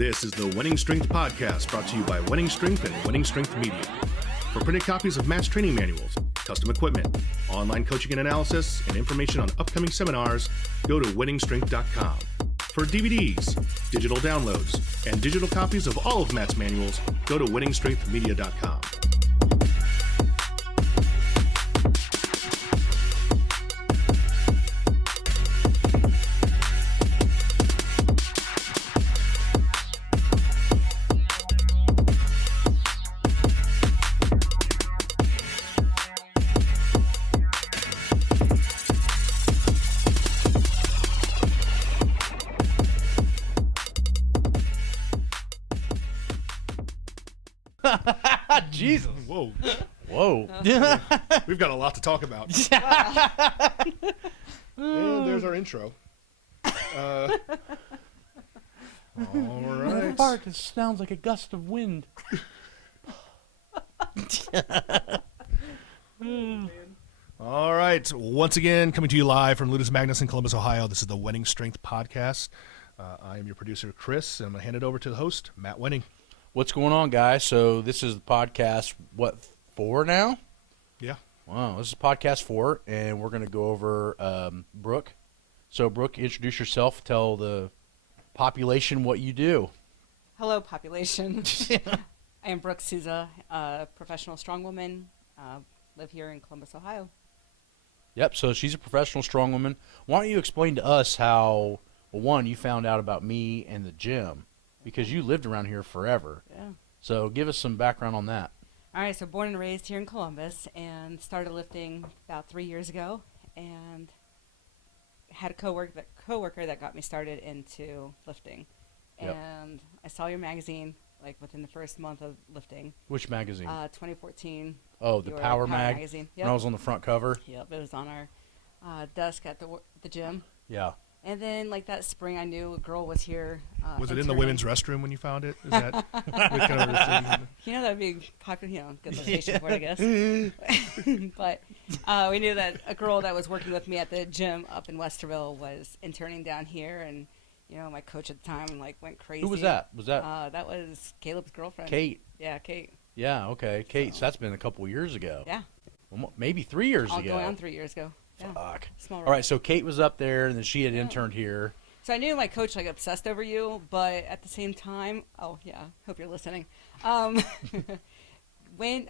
This is the Wenning Strength Podcast, brought to you by Wenning Strength and Wenning Strength Media. For printed copies of match training manuals, custom equipment, online coaching and analysis, and information on upcoming seminars, go to wenningstrength.com. For DVDs, digital downloads, and digital copies of all of Matt's manuals, go to wenningstrengthmedia.com. Jesus. Whoa. Whoa. We've got a lot to talk about. And there's our intro. All right. Fart just sounds like a gust of wind. All right. Once again, coming to you live from Ludus Magnus in Columbus, Ohio. This is the Wenning Strength Podcast. I am your producer, Chris, and I'm going to hand it over to the host, Matt Wenning. What's going on, guys? So this is the podcast, 4 now? Yeah. Wow, this is podcast 4, and we're going to go over Brooke. So, Brooke, introduce yourself. Tell the population what you do. Hello, population. I am Brooke Sousa, professional strongwoman. Live here in Columbus, Ohio. Yep, so she's a professional strongwoman. Why don't you explain to us how, well, one, you found out about me and the gym, because you lived around here forever. Yeah. So give us some background on that. All right, so born and raised here in Columbus and started lifting about 3 years ago, and had a coworker that got me started into lifting. Yep. And I saw your magazine like within the first month of lifting. Which magazine? 2014. Oh, the Power magazine. Yep. When I was on the front cover. Yep, it was on our desk at the gym. Yeah. And then, like, that spring, I knew a girl was here. Was it in the women's restroom when you found it? Is that kind of You know, that would be popular, good location for it, I guess. But we knew that a girl that was working with me at the gym up in Westerville was interning down here, and, you know, my coach at the time, like, went crazy. Who was that? That was Caleb's girlfriend. Kate. Yeah, Kate. Yeah, okay. Kate, so that's been a couple years ago. Yeah. Well, maybe 3 years ago. Going on 3 years ago. Yeah. Fuck. Small All right, so Kate was up there, and then she had interned here. So I knew my coach, like, obsessed over you, but at the same time, oh, yeah, hope you're listening, went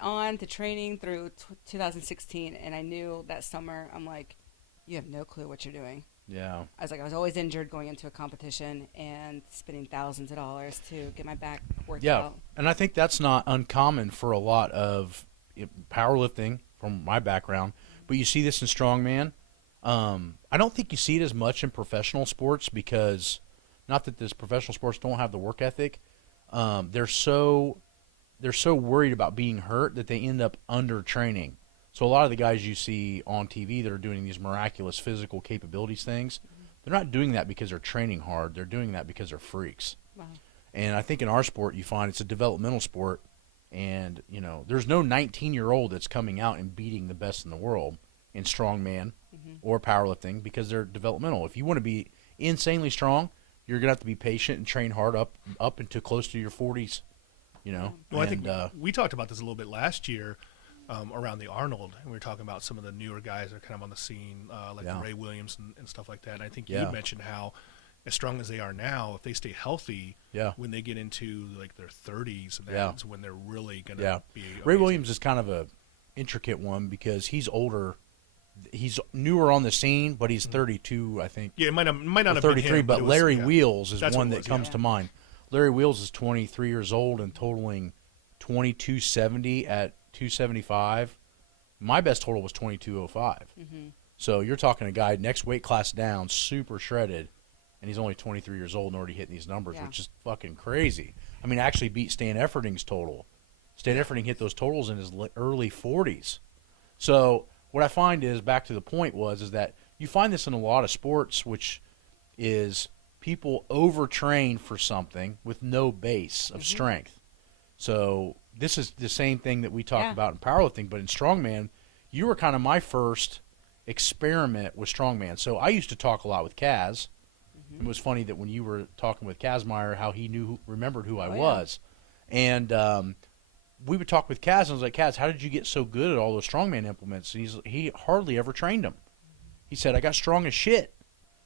on to training through 2016, and I knew that summer, I'm like, you have no clue what you're doing. Yeah. I was always injured going into a competition and spending thousands of dollars to get my back worked out. Yeah, and I think that's not uncommon for a lot of powerlifting from my background, but you see this in strongman. I don't think you see it as much in professional sports because, not that this professional sports don't have the work ethic, they're so worried about being hurt that they end up under training. So a lot of the guys you see on TV that are doing these miraculous physical capabilities things, they're not doing that because they're training hard. They're doing that because they're freaks. Wow. And I think in our sport you find it's a developmental sport, and you know there's no 19-year-old that's coming out and beating the best in the world in strongman or powerlifting because they're developmental. If you want to be insanely strong, you're gonna have to be patient and train hard up into close to your 40s. You know. Well, I think we talked about this a little bit last year around the Arnold, and we were talking about some of the newer guys that are kind of on the scene, like Ray Williams and stuff like that. And I think you mentioned how, as strong as they are now, if they stay healthy, when they get into like their 30s, that's when they're really going to be amazing. Ray Williams is kind of a intricate one because he's older. He's newer on the scene, but he's 32, I think. Yeah, it might not have 33, been him, but Larry Wheels is one that comes to to mind. Larry Wheels is 23 years old and totaling 2270 at 275. My best total was 2205. So you're talking a guy next weight class down, super shredded, and he's only 23 years old and already hitting these numbers, which is fucking crazy. I mean, actually beat Stan Efferding's total. Stan Efferding hit those totals in his early 40s. So what I find is, back to the point is that you find this in a lot of sports, which is people overtrain for something with no base of strength. So this is the same thing that we talk about in powerlifting, but in strongman, you were kind of my first experiment with strongman. So I used to talk a lot with Kaz, It was funny that when you were talking with Kazmaier, how he remembered who I Oh, yeah. was. And we would talk with Kaz, and I was like, Kaz, how did you get so good at all those strongman implements? And he hardly ever trained them. He said, I got strong as shit.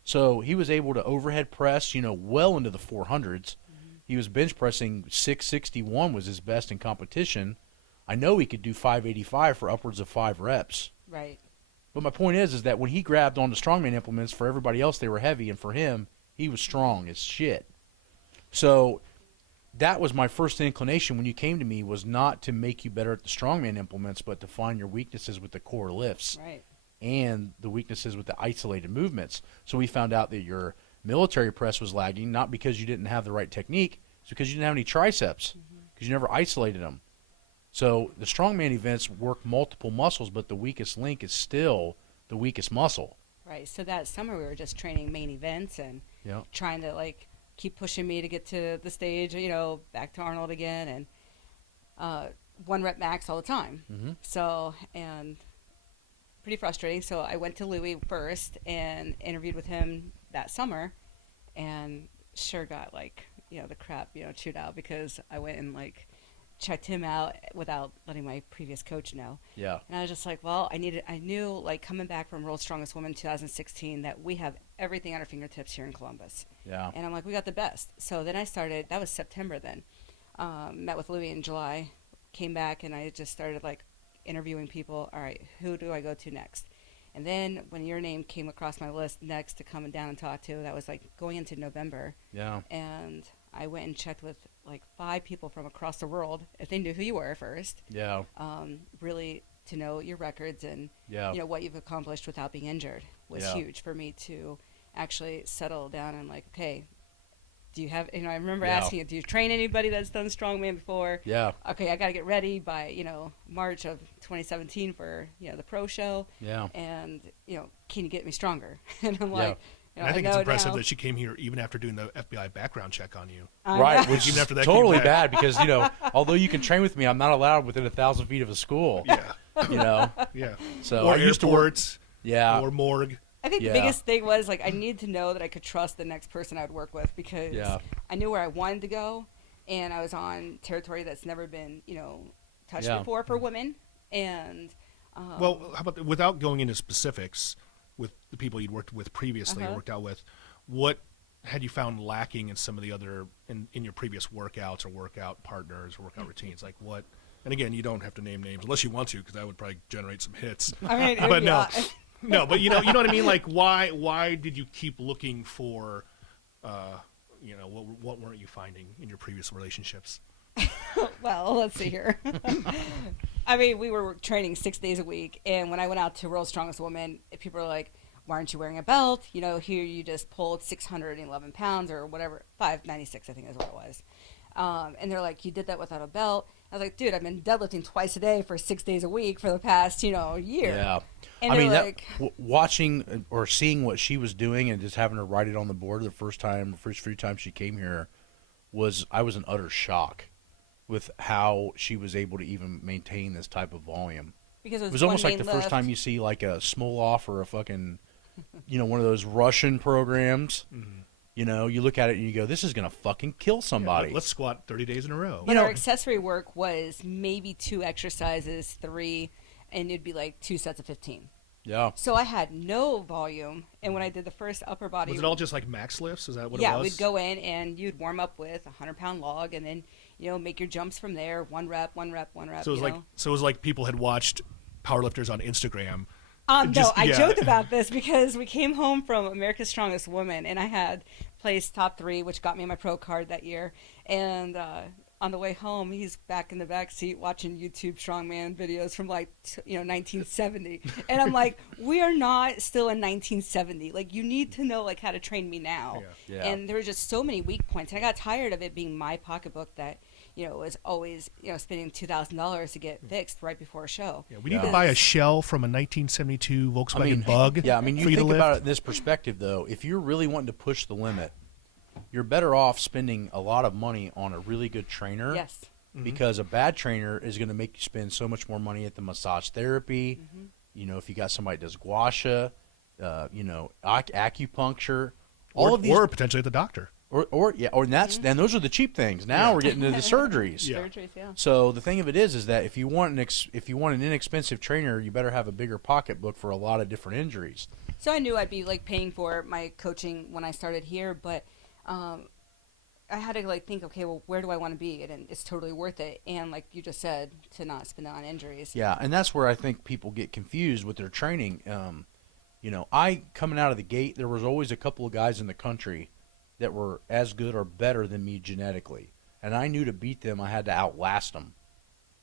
So he was able to overhead press, well into the 400s. He was bench pressing 661 was his best in competition. I know he could do 585 for upwards of 5 reps. Right. But my point is that when he grabbed onto strongman implements, for everybody else they were heavy, and for him, he was strong as shit. So that was my first inclination when you came to me, was not to make you better at the strongman implements, but to find your weaknesses with the core lifts. Right. And the weaknesses with the isolated movements. So we found out that your military press was lagging, not because you didn't have the right technique, it's because you didn't have any triceps, because you never isolated them. So the strongman events work multiple muscles, but the weakest link is still the weakest muscle. Right. So that summer we were just training main events and trying to keep pushing me to get to the stage, back to Arnold again, and 1 rep max all the time. So, and pretty frustrating. So I went to Louie first and interviewed with him that summer, and sure got the crap chewed out, because I went and checked him out without letting my previous coach know. Yeah. And I was just like, well, I knew coming back from World's Strongest Woman 2016 that we have everything at our fingertips here in Columbus. Yeah. And I'm like, we got the best. So then I started, that was September then, met with Louie in July, came back, and I just started interviewing people. All right, who do I go to next? And then when your name came across my list next to come down and talk to, that was going into November. Yeah. And I went and checked with 5 people from across the world, if they knew who you were first. Yeah. Really to know your records and what you've accomplished without being injured was huge for me to actually settle down and okay, do you have, I remember asking you, do you train anybody that's done strongman before? Yeah. Okay, I got to get ready by, March of 2017 for, the pro show. Yeah. And, can you get me stronger? And I'm like, and I think it's impressive that she came here even after doing the FBI background check on you. Right, which even is after that totally bad, because, although you can train with me, I'm not allowed within 1,000 feet of a school. Yeah. Yeah. So or I used to work. Yeah. Or morgue. I think the biggest thing was I needed to know that I could trust the next person I would work with, because I knew where I wanted to go, and I was on territory that's never been touched before for women. And well, how about without going into specifics with the people you'd worked with previously or worked out with, what had you found lacking in some of the other in your previous workouts or workout partners or workout routines? What? And again, you don't have to name names unless you want to, because that would probably generate some hits. I mean, but no. No, but you know what I mean. Why did you keep looking for, what weren't you finding in your previous relationships? Well, let's see here. I mean, we were training 6 days a week, and when I went out to World's Strongest Woman, people were like, "Why aren't you wearing a belt? Here you just pulled 611 pounds or whatever, 596, I think is what it was." And they're like, "You did that without a belt." I was like, "Dude, I've been deadlifting twice a day for 6 days a week for the past, year." Yeah. And I mean, watching or seeing what she was doing and just having her write it on the board the first few times she came here, I was in utter shock with how she was able to even maintain this type of volume. Because it was almost like the first time you see a Smolov or a fucking, one of those Russian programs. Mm-hmm. You look at it and you go, this is going to fucking kill somebody. Let's squat 30 days in a row. But our accessory work was maybe 2 exercises, 3, and it'd be 2 sets of 15. Yeah. So I had no volume, and when I did the first upper body... Was it all just max lifts? Is that what it was? Yeah, we'd go in, and you'd warm up with a 100-pound log, and then, make your jumps from there, 1 rep, 1 rep, 1 rep, So it was like people had watched powerlifters on Instagram. No, I joked about this because we came home from America's Strongest Woman, and I had placed top 3, which got me my pro card that year. And on the way home, he's back in the back seat watching YouTube strongman videos from 1970. And I'm like, we are not still in 1970. You need to know how to train me now. Yeah. And there were just so many weak points. And I got tired of it being my pocketbook that was always, spending $2,000 to get fixed right before a show. Yeah, we need to buy a shell from a 1972 Volkswagen Bug. Yeah, you think about it in this perspective, though. If you're really wanting to push the limit, you're better off spending a lot of money on a really good trainer. Yes. Because a bad trainer is going to make you spend so much more money at the massage therapy. Mm-hmm. If you got somebody that does gua sha, acupuncture, All of these, or potentially at the doctor. Or that's and those are the cheap things. Now we're getting into the surgeries. Surgeries, yeah. So the thing of it is that if you want an inexpensive trainer, you better have a bigger pocketbook for a lot of different injuries. So I knew I'd be like paying for my coaching when I started here, but I had to like think, okay, well, where do I want to be? And it's totally worth it. And like you just said, to not spend it on injuries. Yeah, and that's where I think people get confused with their training. I coming out of the gate, there was always a couple of guys in the country that were as good or better than me genetically. And I knew to beat them, I had to outlast them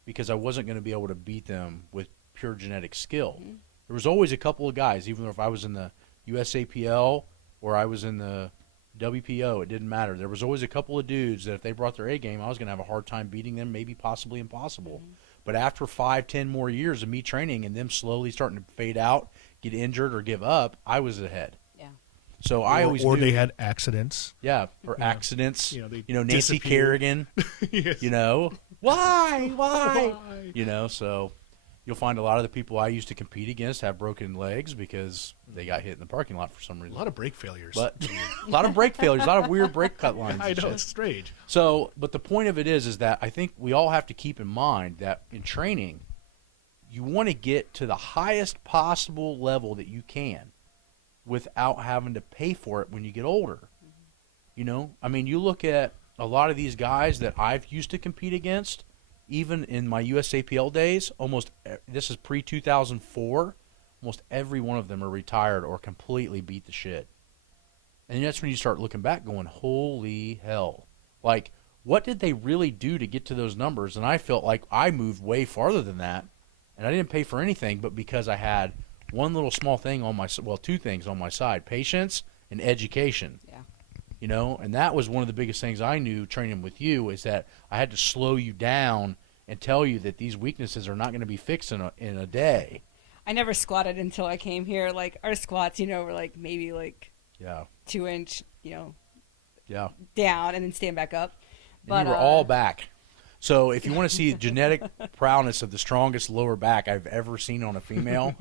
because I wasn't going to be able to beat them with pure genetic skill. Mm-hmm. There was always a couple of guys, even if I was in the USAPL or I was in the WPO, it didn't matter. There was always a couple of dudes that if they brought their A game, I was going to have a hard time beating them, maybe possibly impossible. Mm-hmm. But after 5-10 more years of me training and them slowly starting to fade out, get injured or give up, I was ahead. So I always knew, they had accidents. Yeah, or accidents. Nancy disappeared. Kerrigan. Yes. Why? So you'll find a lot of the people I used to compete against have broken legs because they got hit in the parking lot for some reason. A lot of brake failures. But a lot of brake failures, a lot of weird brake cut lines. I know, it's strange. So, but the point of it is that I think we all have to keep in mind that in training, you want to get to the highest possible level that you can without having to pay for it when you get older. Mm-hmm. You look at a lot of these guys that I've used to compete against, even in my USAPL days, this is pre-2004, almost every one of them are retired or completely beat the shit. And that's when you start looking back going, holy hell. Like, what did they really do to get to those numbers? And I felt like I moved way farther than that, and I didn't pay for anything, but because I had one little small thing on two things on my side, patience and education. Yeah. And that was one of the biggest things I knew training with you is that I had to slow you down and tell you that these weaknesses are not going to be fixed in a day. I never squatted until I came here. Like our squats, were like maybe 2 inch, down and then stand back up. But you were all back. So if you want to see genetic prowess of the strongest lower back I've ever seen on a female,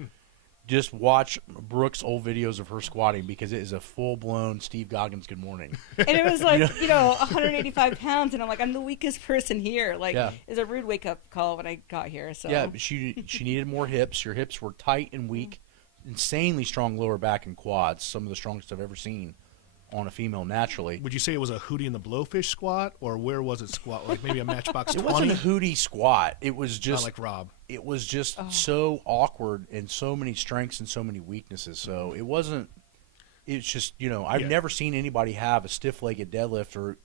just watch Brooke's old videos of her squatting because it is a full-blown Steve Goggins good morning. And it was like, 185 pounds, and I'm like, I'm the weakest person here. Like, It was a rude wake-up call when I got here. So yeah, she needed more hips. Your hips were tight and weak, insanely strong lower back and quads, some of the strongest I've ever seen on a female naturally. Would you say it was a Hootie and the Blowfish squat, or where was it squat? Like maybe a Matchbox 20? It wasn't a Hootie squat. It was just... Not like Rob. It was just so awkward and so many strengths and so many weaknesses. So it wasn't... It's just, I've never seen anybody have a stiff-legged deadlift or,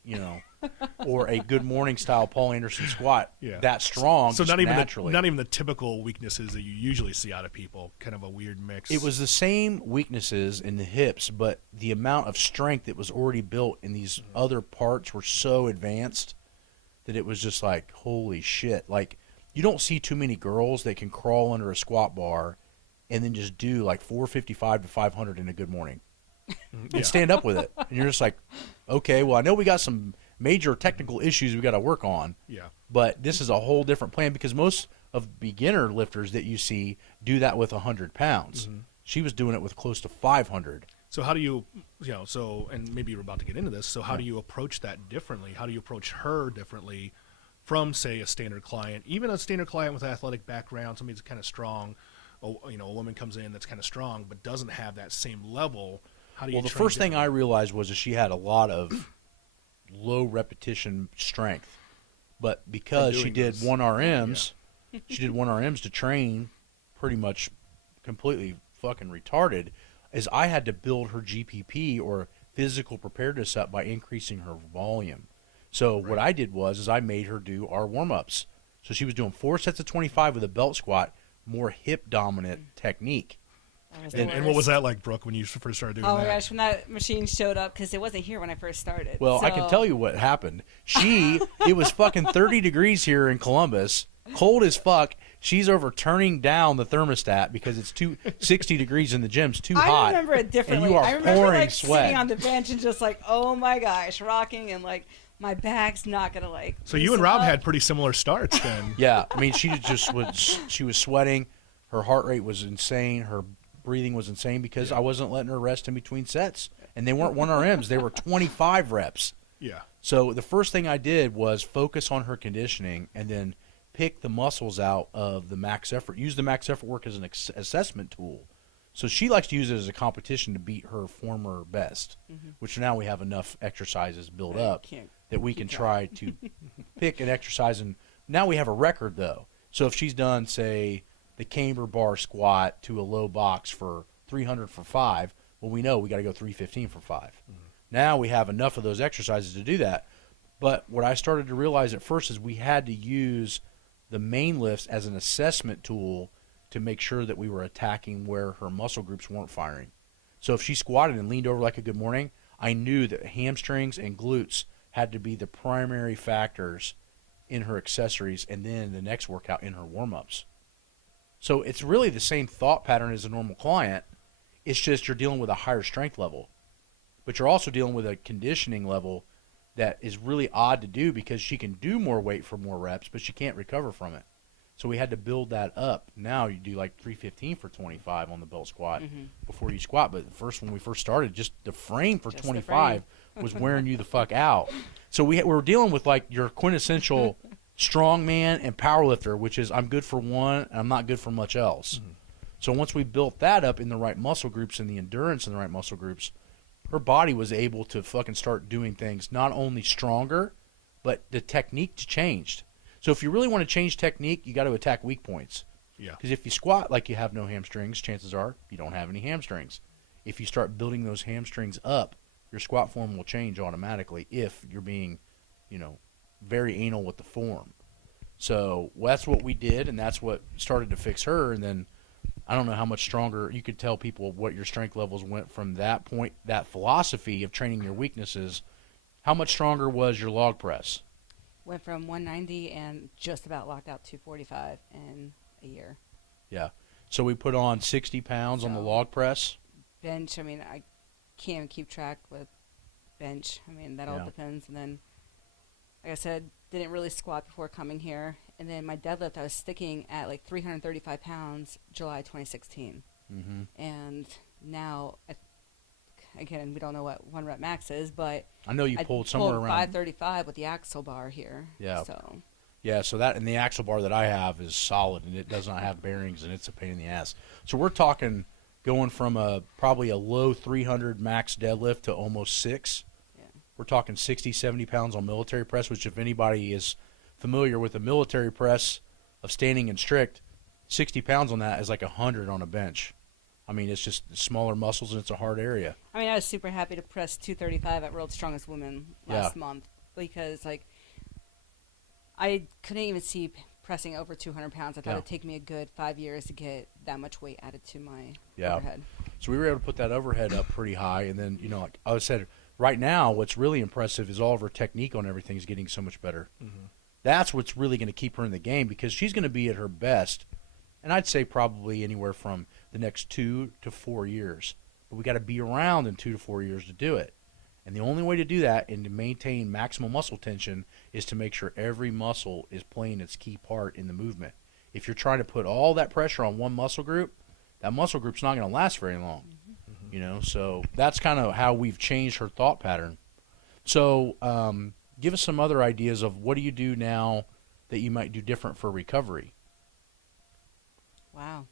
or a good morning style Paul Anderson squat that strong. So not naturally. Even the typical weaknesses that you usually see out of people. Kind of a weird mix. It was the same weaknesses in the hips, but the amount of strength that was already built in these other parts were so advanced that it was just like, holy shit. Like, you don't see too many girls that can crawl under a squat bar and then just do like 455 to 500 in a good morning. And stand up with it. And you're just like, okay, well, I know we got some major technical issues we got to work on. Yeah. But this is a whole different plan because most of beginner lifters that you see do that with 100 pounds. Mm-hmm. She was doing it with close to 500. So how do you and maybe you're about to get into this, so how do you approach that differently? How do you approach her differently from, say, a standard client, even a standard client with an athletic background, somebody that's kind of strong, a woman comes in that's kind of strong but doesn't have that same level? How do you the first thing I realized was that she had a lot of low repetition strength, but because she did 1RMs, she did 1RMs to train pretty much completely fucking retarded, is I had to build her GPP or physical preparedness up by increasing her volume. So what I did was I made her do our warm-ups. So she was doing 4 sets of 25 with a belt squat, more hip-dominant technique. And what was that like, Brooke, when you first started doing that? Oh, my gosh, when that machine showed up, because it wasn't here when I first started. Well, I can tell you what happened. It was fucking 30 degrees here in Columbus, cold as fuck. She's over turning down the thermostat because it's 60 degrees in the gym. It's too hot. I remember it differently. And you are I remember pouring sweat. Sitting on the bench and just like, oh my gosh, rocking and like my back's not gonna like. So you and Rob had pretty similar starts then. Yeah, I mean she was sweating. Her heart rate was insane. Her breathing was insane because I wasn't letting her rest in between sets. And they weren't 1RMs. They were 25 reps. Yeah. So the first thing I did was focus on her conditioning and then pick the muscles out of the max effort. Use the max effort work as an assessment tool. So she likes to use it as a competition to beat her former best, which now we have enough exercises built up that we can try to pick an exercise. And now we have a record, though. So if she's done, say, the camber bar squat to a low box for 300 for 5, well, we know we got to go 315 for 5. Now we have enough of those exercises to do that. But what I started to realize at first is we had to use the main lifts as an assessment tool to make sure that we were attacking where her muscle groups weren't firing. So if she squatted and leaned over like a good morning, I knew that hamstrings and glutes had to be the primary factors in her accessories and then the next workout in her warm-ups. So it's really the same thought pattern as a normal client. It's just you're dealing with a higher strength level. But you're also dealing with a conditioning level that is really odd to do because she can do more weight for more reps, but she can't recover from it. So we had to build that up. Now you do like 315 for 25 on the belt squat before you squat. But first, when we first started, just the frame for 25 was wearing you the fuck out. So we were dealing with like your quintessential strongman and powerlifter, which is I'm good for one and I'm not good for much else. So once we built that up in the right muscle groups and the endurance in the right muscle groups, her body was able to fucking start doing things not only stronger, but the technique changed. So if you really want to change technique, you got to attack weak points. Yeah. Because if you squat like you have no hamstrings, chances are you don't have any hamstrings. If you start building those hamstrings up, your squat form will change automatically if you're being, very anal with the form. So that's what we did, and that's what started to fix her. And then I don't know how much stronger you could tell people what your strength levels went from that point, that philosophy of training your weaknesses. How much stronger was your log press? Went from 190 and just about locked out 245 in a year. Yeah. So we put on 60 pounds on the log press. Bench, I can't even keep track with bench. That all depends. And then, like I said, didn't really squat before coming here. And then my deadlift, I was sticking at like 335 pounds July 2016. And now, again, we don't know what one rep max is, but I know you pulled somewhere around 535 with the axle bar here. Yeah. So. Yeah, so that and the axle bar that I have is solid, and it does not have bearings, and it's a pain in the ass. So we're talking going from probably a low 300 max deadlift to almost 6. Yeah. We're talking 60, 70 pounds on military press, which if anybody is familiar with the military press of standing and strict, 60 pounds on that is like 100 on a bench. It's just smaller muscles, and it's a hard area. I was super happy to press 235 at World's Strongest Woman last month because, I couldn't even see pressing over 200 pounds. I thought it'd take me a good 5 years to get that much weight added to my overhead. So we were able to put that overhead up pretty high, and then, like I said, right now what's really impressive is all of her technique on everything is getting so much better. That's what's really going to keep her in the game because she's going to be at her best, and I'd say probably anywhere from the next 2 to 4 years. But we got to be around in 2 to 4 years to do it. And the only way to do that and to maintain maximal muscle tension is to make sure every muscle is playing its key part in the movement. If you're trying to put all that pressure on one muscle group, that muscle group's not going to last very long. So that's kind of how we've changed her thought pattern. So give us some other ideas of what do you do now that you might do different for recovery? Wow.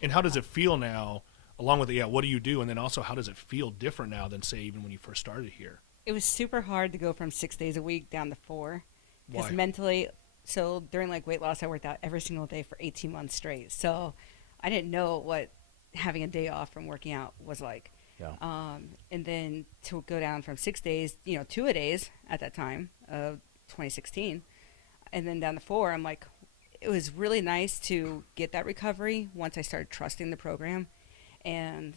And how does it feel now, along with what do you do, and then also how does it feel different now than, say, even when you first started here? It was super hard to go from 6 days a week down to 4. Because Why? Mentally, so during weight loss, I worked out every single day for 18 months straight. So I didn't know what having a day off from working out was like. Yeah. And then to go down from 6 days, 2-a-days at that time of 2016, and then down to 4, I'm like, it was really nice to get that recovery once I started trusting the program. And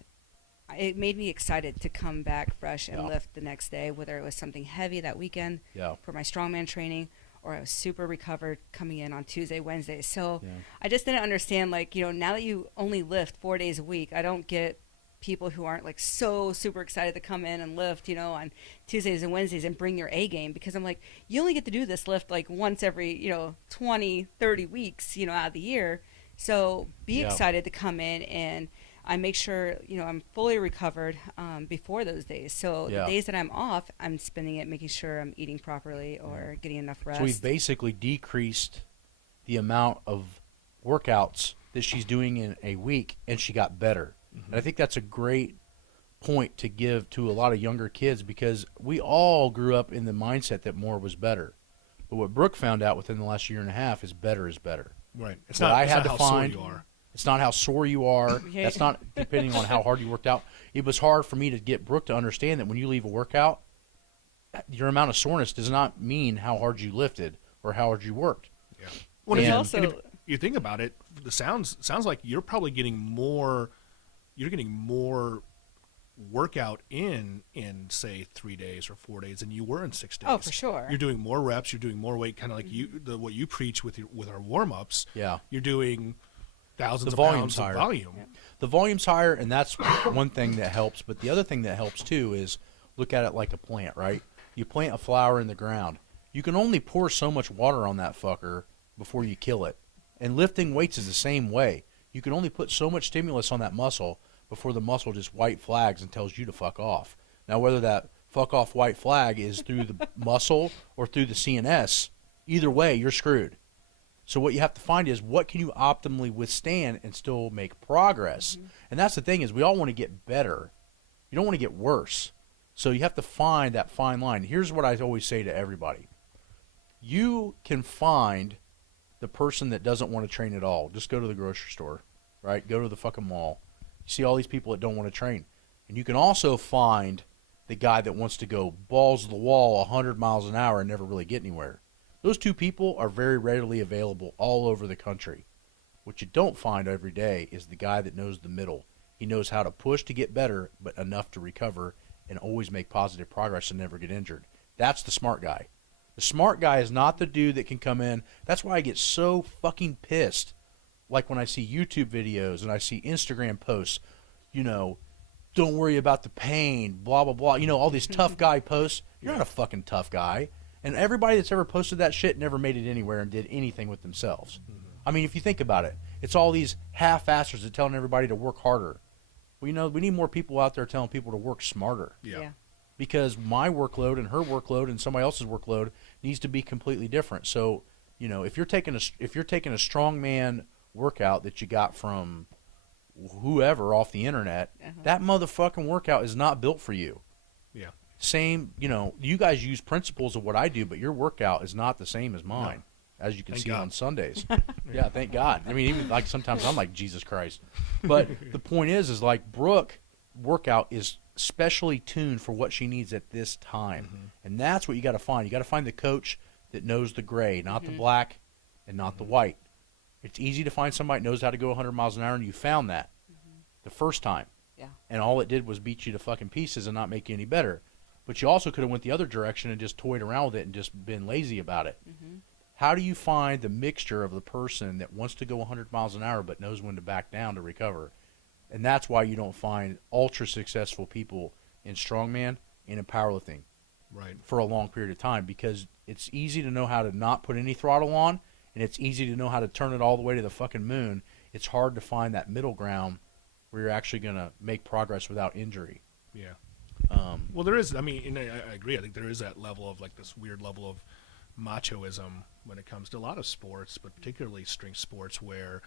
it made me excited to come back fresh and lift the next day, whether it was something heavy that weekend for my strongman training, or I was super recovered coming in on Tuesday, Wednesday. So I just didn't understand, now that you only lift 4 days a week, I don't get people who aren't so super excited to come in and lift, on Tuesdays and Wednesdays and bring your A game, because I'm like, you only get to do this lift once every, 20, 30 weeks, out of the year. So be excited to come in and I make sure, I'm fully recovered before those days. So the days that I'm off, I'm spending it making sure I'm eating properly or getting enough rest. So we've basically decreased the amount of workouts that she's doing in a week, and she got better. And I think that's a great point to give to a lot of younger kids, because we all grew up in the mindset that more was better. But what Brooke found out within the last year and a half is better is better. Right. It's what not, I it's had not to how find, sore you are. It's not how sore you are. That's not depending on how hard you worked out. It was hard for me to get Brooke to understand that when you leave a workout, your amount of soreness does not mean how hard you lifted or how hard you worked. Yeah. Well, And if you think about it, the sounds like you're probably getting more. You're getting more workout in say 3 days or 4 days than you were in 6 days. Oh, for sure. You're doing more reps. You're doing more weight, kind of like what you preach with our warm ups. Yeah. You're doing thousands The of volume's pounds higher. of volume. Yeah. The volume's higher, and that's one thing that helps. But the other thing that helps, too, is look at it like a plant, right? You plant a flower in the ground. You can only pour so much water on that fucker before you kill it. And lifting weights is the same way. You can only put so much stimulus on that muscle before the muscle just white flags and tells you to fuck off. Now, whether that fuck off white flag is through the muscle or through the CNS, either way, you're screwed. So what you have to find is what can you optimally withstand and still make progress. And that's the thing, is we all want to get better. You don't want to get worse. So you have to find that fine line. Here's what I always say to everybody. You can find the person that doesn't want to train at all. Just go to the grocery store, right? Go to the fucking mall. You see all these people that don't want to train. And you can also find the guy that wants to go balls to the wall 100 miles an hour and never really get anywhere. Those two people are very readily available all over the country. What you don't find every day is the guy that knows the middle. He knows how to push to get better, but enough to recover and always make positive progress and never get injured. That's the smart guy. The smart guy is not the dude that can come in. That's why I get so fucking pissed. Like when I see YouTube videos and I see Instagram posts, don't worry about the pain, blah, blah, blah. All these tough guy posts. You're not a fucking tough guy. And everybody that's ever posted that shit never made it anywhere and did anything with themselves. I mean, if you think about it, it's all these half-assers that telling everybody to work harder. Well, we need more people out there telling people to work smarter. Yeah. Because my workload and her workload and somebody else's workload needs to be completely different. So, if you're taking a strongman workout that you got from whoever off the internet, that motherfucking workout is not built for you. Yeah. Same, you guys use principles of what I do, but your workout is not the same as mine, as you can Thank see God. on Sundays. Yeah, thank God. I mean, even like sometimes I'm like, Jesus Christ. But the point is like Brooke workout is specially tuned for what she needs at this time. And that's what you got to find. You got to find the coach that knows the gray, not the black and not the white. It's easy to find somebody that knows how to go 100 miles an hour, and you found that the first time. Yeah. And all it did was beat you to fucking pieces and not make you any better. But you also could have went the other direction and just toyed around with it and just been lazy about it. How do you find the mixture of the person that wants to go 100 miles an hour but knows when to back down to recover? And that's why you don't find ultra successful people in strongman and in powerlifting for a long period of time, because it's easy to know how to not put any throttle on, and it's easy to know how to turn it all the way to the fucking moon. It's hard to find that middle ground where you're actually going to make progress without injury. Yeah. Well, there is. I mean, and I agree. I think there is that level of like this weird level of machoism when it comes to a lot of sports, but particularly strength sports, where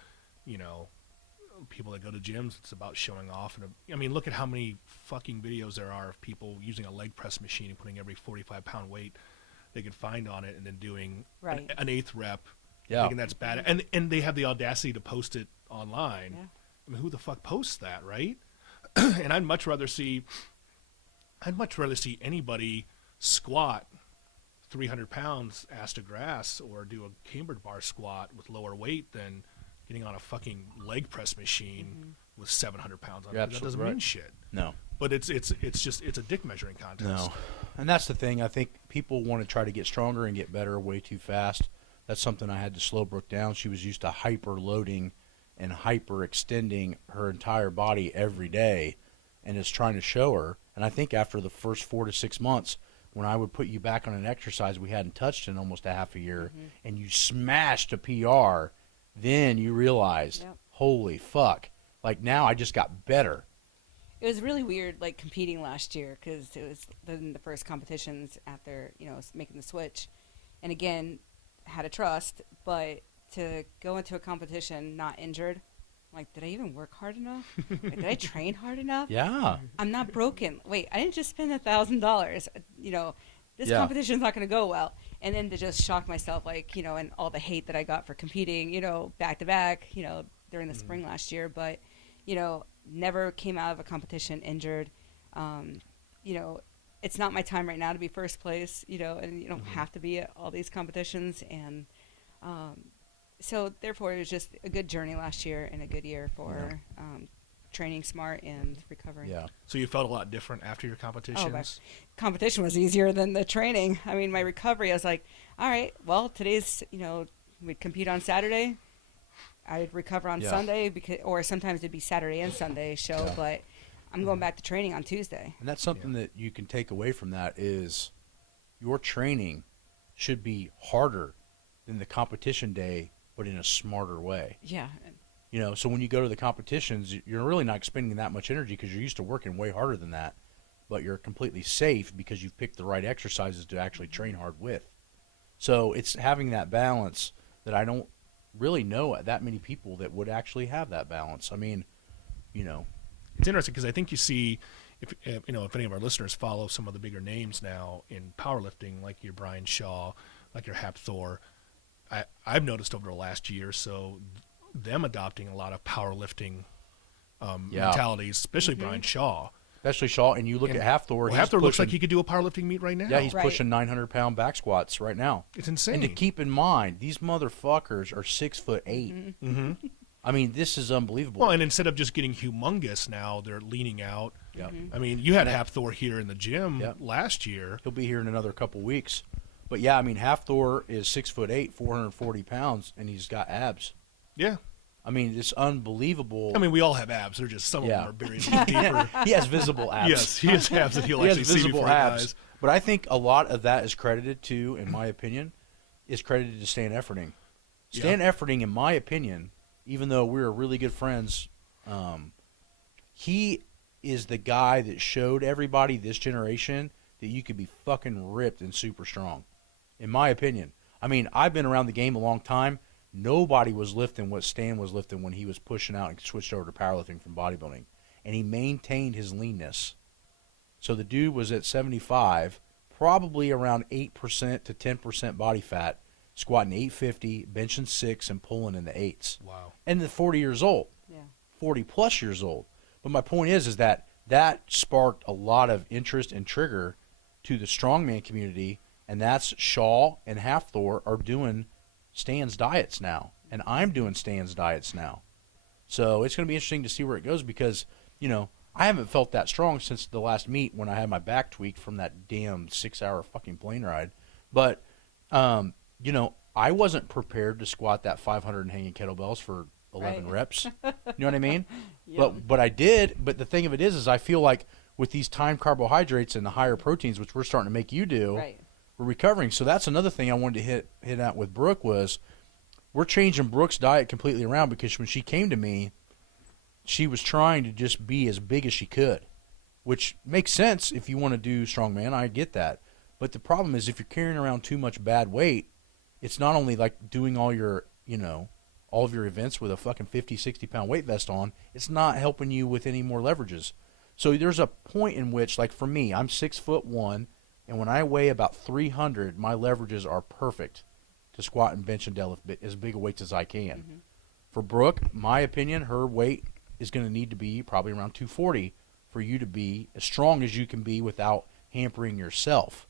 people that go to gyms, it's about showing off. And I mean, look at how many fucking videos there are of people using a leg press machine and putting every 45-pound weight they could find on it, and then doing an eighth rep. Yeah. Thinking that's bad, and they have the audacity to post it online. Yeah. I mean, who the fuck posts that, right? And I'd much rather see anybody squat 300 pounds ass to grass or do a cambered bar squat with lower weight than getting on a fucking leg press machine with 700 pounds on it. That doesn't mean shit. No. But it's a dick measuring contest. No. And that's the thing. I think people want to try to get stronger and get better way too fast. That's something I had to slow Brooke down. She was used to hyper loading and hyper extending her entire body every day, and it's trying to show her. And I think after the first 4 to 6 months, when I would put you back on an exercise we hadn't touched in almost a half a year, and you smashed a PR, then you realized, holy fuck, Like now I just got better. It was really weird, like competing last year, because it was the first competitions after making the switch, and again, had a trust, but to go into a competition not injured, like, did I even work hard enough? Like, did I train hard enough? Yeah. I'm not broken. Wait, I didn't just spend $1,000. This competition's not going to go well. And then to just shock myself, like, and all the hate that I got for competing, back to back, during the spring last year, but, never came out of a competition injured. It's not my time right now to be first place, and you don't have to be at all these competitions. And so therefore it was just a good journey last year and a good year for training smart and recovering. Yeah. So you felt a lot different after your competitions? Competition was easier than the training. I mean, my recovery, I was like, all right, well, today's, we'd compete on Saturday. I'd recover on Sunday, or sometimes it'd be Saturday and Sunday show, but I'm going back to training on Tuesday. And that's something that you can take away from that is your training should be harder than the competition day, but in a smarter way. Yeah. So when you go to the competitions, you're really not expending that much energy because you're used to working way harder than that, but you're completely safe because you've picked the right exercises to actually train hard with. So it's having that balance that I don't really know that many people that would actually have that balance. I mean, It's interesting because I think you see, if any of our listeners follow some of the bigger names now in powerlifting, like your Brian Shaw, like your Hap Thor, I've noticed over the last year or so them adopting a lot of powerlifting mentalities, especially Brian Shaw. Especially Shaw, and you look at Hap Thor. Well, Hap Thor looks like he could do a powerlifting meet right now. Yeah, he's pushing 900-pound back squats right now. It's insane. And to keep in mind, these motherfuckers are 6'8". Mm-hmm. I mean, this is unbelievable. Well, and instead of just getting humongous now, they're leaning out. Yeah. I mean, you had Hap Thor here in the gym last year. He'll be here in another couple weeks. But, yeah, I mean, Hap Thor is 6'8", 440 pounds, and he's got abs. Yeah. I mean, it's unbelievable. I mean, we all have abs. They're just some of them are buried deeper. He has visible abs. Yes, he has abs that he'll actually see before abs. But I think a lot of that is credited to, in my opinion, is credited to Stan Efferding. Stan Efferding, in my opinion, even though we're really good friends, he is the guy that showed everybody this generation that you could be fucking ripped and super strong, in my opinion. I mean, I've been around the game a long time. Nobody was lifting what Stan was lifting when he was pushing out and switched over to powerlifting from bodybuilding. And he maintained his leanness. So the dude was at 75, probably around 8% to 10% body fat, squatting 850, benching 6, and pulling in the 8s. Wow. And the 40 years old. Yeah. 40-plus years old. But my point is that sparked a lot of interest and trigger to the strongman community, and that's Shaw and Hap Thor are doing Stan's diets now, and I'm doing Stan's diets now. So it's going to be interesting to see where it goes because, I haven't felt that strong since the last meet when I had my back tweaked from that damn 6-hour fucking plane ride. But, I wasn't prepared to squat that 500 hanging kettlebells for 11 reps. You know what I mean? But I did. But the thing of it is I feel like with these timed carbohydrates and the higher proteins, which we're starting to make you do, we're recovering. So that's another thing I wanted to hit out with Brooke was we're changing Brooke's diet completely around because when she came to me, she was trying to just be as big as she could, which makes sense if you want to do strongman. I get that. But the problem is if you're carrying around too much bad weight, it's not only like doing all your, all of your events with a fucking 50, 60-pound weight vest on, it's not helping you with any more leverages. So there's a point in which, like for me, I'm 6'1", and when I weigh about 300, my leverages are perfect to squat and bench and deadlift as big a weights as I can. Mm-hmm. For Brooke, my opinion, her weight is going to need to be probably around 240 for you to be as strong as you can be without hampering yourself.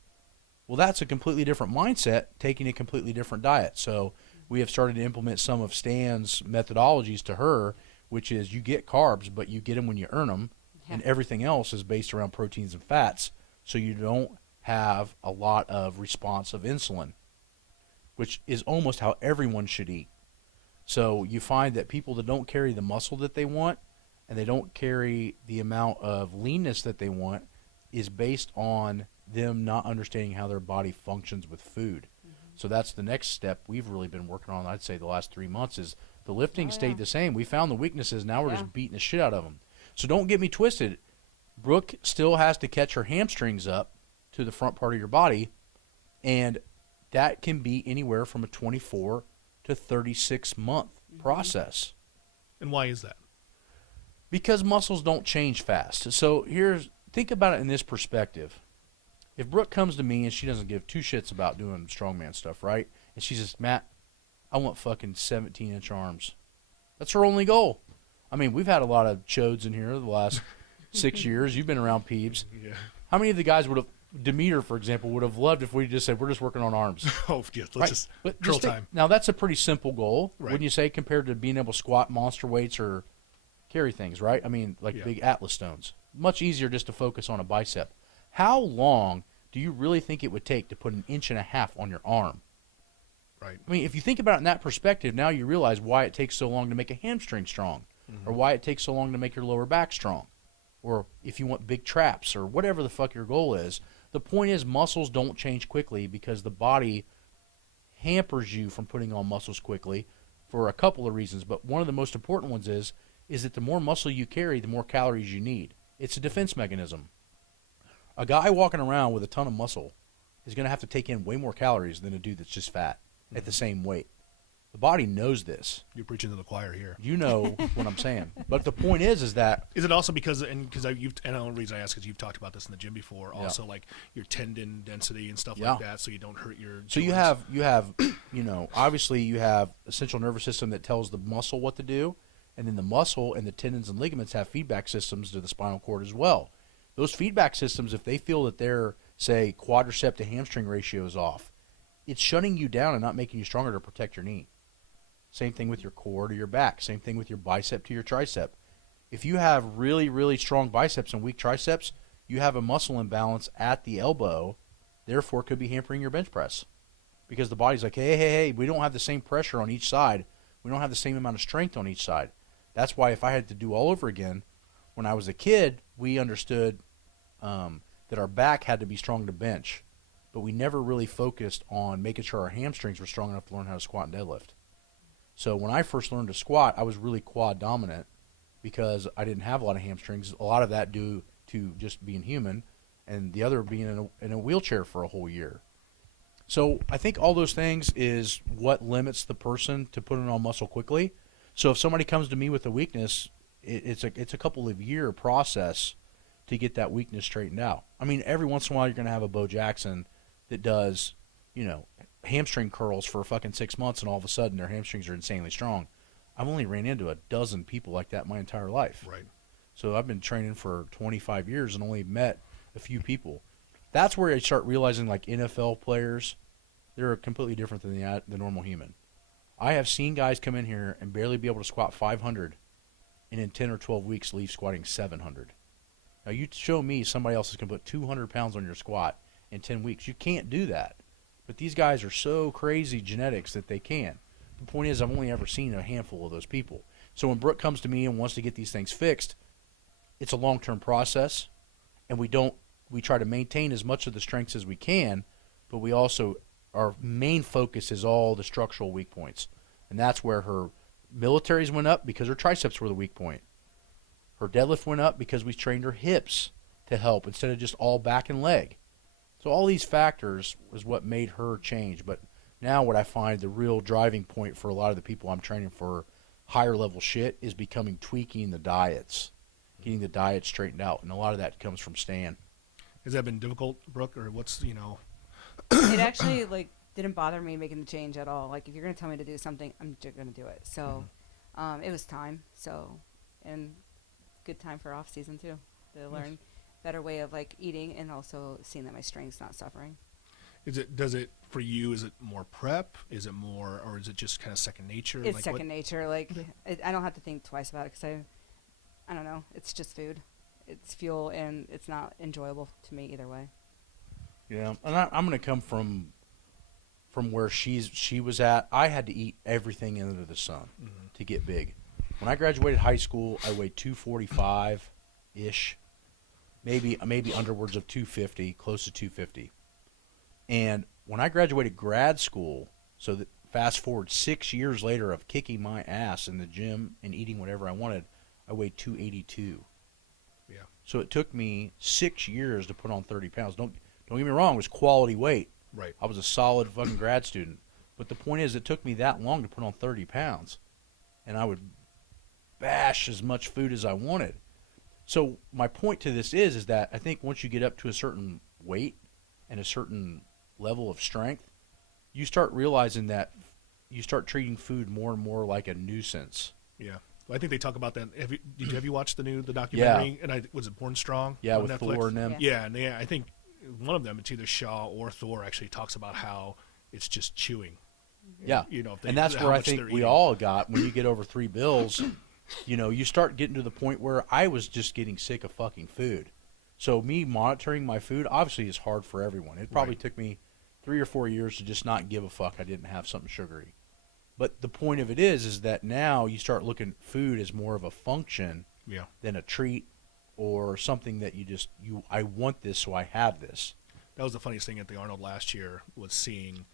Well, that's a completely different mindset, taking a completely different diet. So we have started to implement some of Stan's methodologies to her, which is you get carbs, but you get them when you earn them, and everything else is based around proteins and fats, so you don't have a lot of response of insulin, which is almost how everyone should eat. So you find that people that don't carry the muscle that they want and they don't carry the amount of leanness that they want is based on them not understanding how their body functions with food. Mm-hmm. So that's the next step we've really been working on, I'd say, the last 3 months is The lifting stayed the same. We found the weaknesses. Now we're just beating the shit out of them. So don't get me twisted. Brooke still has to catch her hamstrings up to the front part of your body, and that can be anywhere from a 24 to 36 month process. And why is that? Because muscles don't change fast. So think about it in this perspective. If Brooke comes to me and she doesn't give two shits about doing strongman stuff, right? And she says, Matt, I want fucking 17-inch arms. That's her only goal. I mean, we've had a lot of chodes in here the last 6 years. You've been around Peebs. Yeah. How many of the guys would have, Demeter, for example, would have loved if we just said, we're just working on arms? Oh, yeah, let's just curl time. Now, that's a pretty simple goal, wouldn't you say, compared to being able to squat monster weights or carry things, right? I mean, like big Atlas stones. Much easier just to focus on a bicep. How long do you really think it would take to put 1.5 inches on your arm? Right. I mean, if you think about it in that perspective, now you realize why it takes so long to make a hamstring strong, or why it takes so long to make your lower back strong, or if you want big traps, or whatever the fuck your goal is. The point is muscles don't change quickly because the body hampers you from putting on muscles quickly for a couple of reasons, but one of the most important ones is that the more muscle you carry, the more calories you need. It's a defense mechanism. A guy walking around with a ton of muscle is going to have to take in way more calories than a dude that's just fat at the same weight. The body knows this. You're preaching to the choir here. You know what I'm saying. But the point is that... Is it also because and the only reason I ask is you've talked about this in the gym before, also like your tendon density and stuff like that, so you don't hurt your joints. So you have, obviously you have a central nervous system that tells the muscle what to do, and then the muscle and the tendons and ligaments have feedback systems to the spinal cord as well. Those feedback systems, if they feel that their, say, quadricep to hamstring ratio is off, it's shutting you down and not making you stronger to protect your knee. Same thing with your core to your back. Same thing with your bicep to your tricep. If you have really, really strong biceps and weak triceps, you have a muscle imbalance at the elbow, therefore could be hampering your bench press. Because the body's like, hey, we don't have the same pressure on each side. We don't have the same amount of strength on each side. That's why if I had to do all over again, when I was a kid, we understood that our back had to be strong to bench, but we never really focused on making sure our hamstrings were strong enough to learn how to squat and deadlift. So when I first learned to squat, I was really quad dominant because I didn't have a lot of hamstrings. A lot of that due to just being human, and the other being in a wheelchair for a whole year. So I think all those things is what limits the person to putting on muscle quickly. So if somebody comes to me with a weakness, it's a couple of year process to get that weakness straightened out. I mean, every once in a while you're going to have a Bo Jackson that does, hamstring curls for fucking 6 months, and all of a sudden their hamstrings are insanely strong. I've only ran into a dozen people like that my entire life. Right. So I've been training for 25 years and only met a few people. That's where I start realizing, like, NFL players, they're completely different than the normal human. I have seen guys come in here and barely be able to squat 500, and in 10 or 12 weeks leave squatting 700. Now, you show me somebody else is going to put 200 pounds on your squat in 10 weeks. You can't do that. But these guys are so crazy genetics that they can. The point is, I've only ever seen a handful of those people. So when Brooke comes to me and wants to get these things fixed, it's a long-term process, and we try to maintain as much of the strengths as we can, but we also, our main focus is all the structural weak points. And that's where her militaries went up because her triceps were the weak point. Her deadlift went up because we trained her hips to help instead of just all back and leg. So all these factors was what made her change. But now what I find the real driving point for a lot of the people I'm training for higher level shit is tweaking the diets, getting the diet straightened out. And a lot of that comes from Stan. Has that been difficult, Brooke, or what's, It actually, didn't bother me making the change at all. Like, if you're going to tell me to do something, I'm going to do it. So it was time. And good time for off-season, too, to learn better way of, eating and also seeing that my strength's not suffering. Does it, for you, is it more prep? Is it more, or is it just kind of second nature? It's second nature. I don't have to think twice about it because I don't know. It's just food. It's fuel, and it's not enjoyable to me either way. Yeah, and I'm going to come from where she was at. I had to eat everything under the sun to get big. When I graduated high school, I weighed 245-ish, maybe underwards of 250, close to 250. And when I graduated grad school, so that fast forward 6 years later of kicking my ass in the gym and eating whatever I wanted, I weighed 282. Yeah. So it took me 6 years to put on 30 pounds. Don't get me wrong, it was quality weight. Right. I was a solid fucking grad student. But the point is, it took me that long to put on 30 pounds. And I would bash as much food as I wanted. So my point to this is that I think once you get up to a certain weight and a certain level of strength, you start realizing that you start treating food more and more like a nuisance. Yeah. I think they talk about that. Have you watched the documentary? Yeah. And was it Born Strong? Yeah, on with Netflix? Thor and them. Yeah, and I think one of them, it's either Shaw or Thor, actually talks about how it's just chewing. Yeah, and that's where I think we all got when you get over 3 bills. You start getting to the point where I was just getting sick of fucking food. So me monitoring my food obviously is hard for everyone. It probably took me 3 or 4 years to just not give a fuck I didn't have something sugary. But the point of it is that now you start looking at food as more of a function than a treat or something that I want this, so I have this. That was the funniest thing at the Arnold last year, was seeing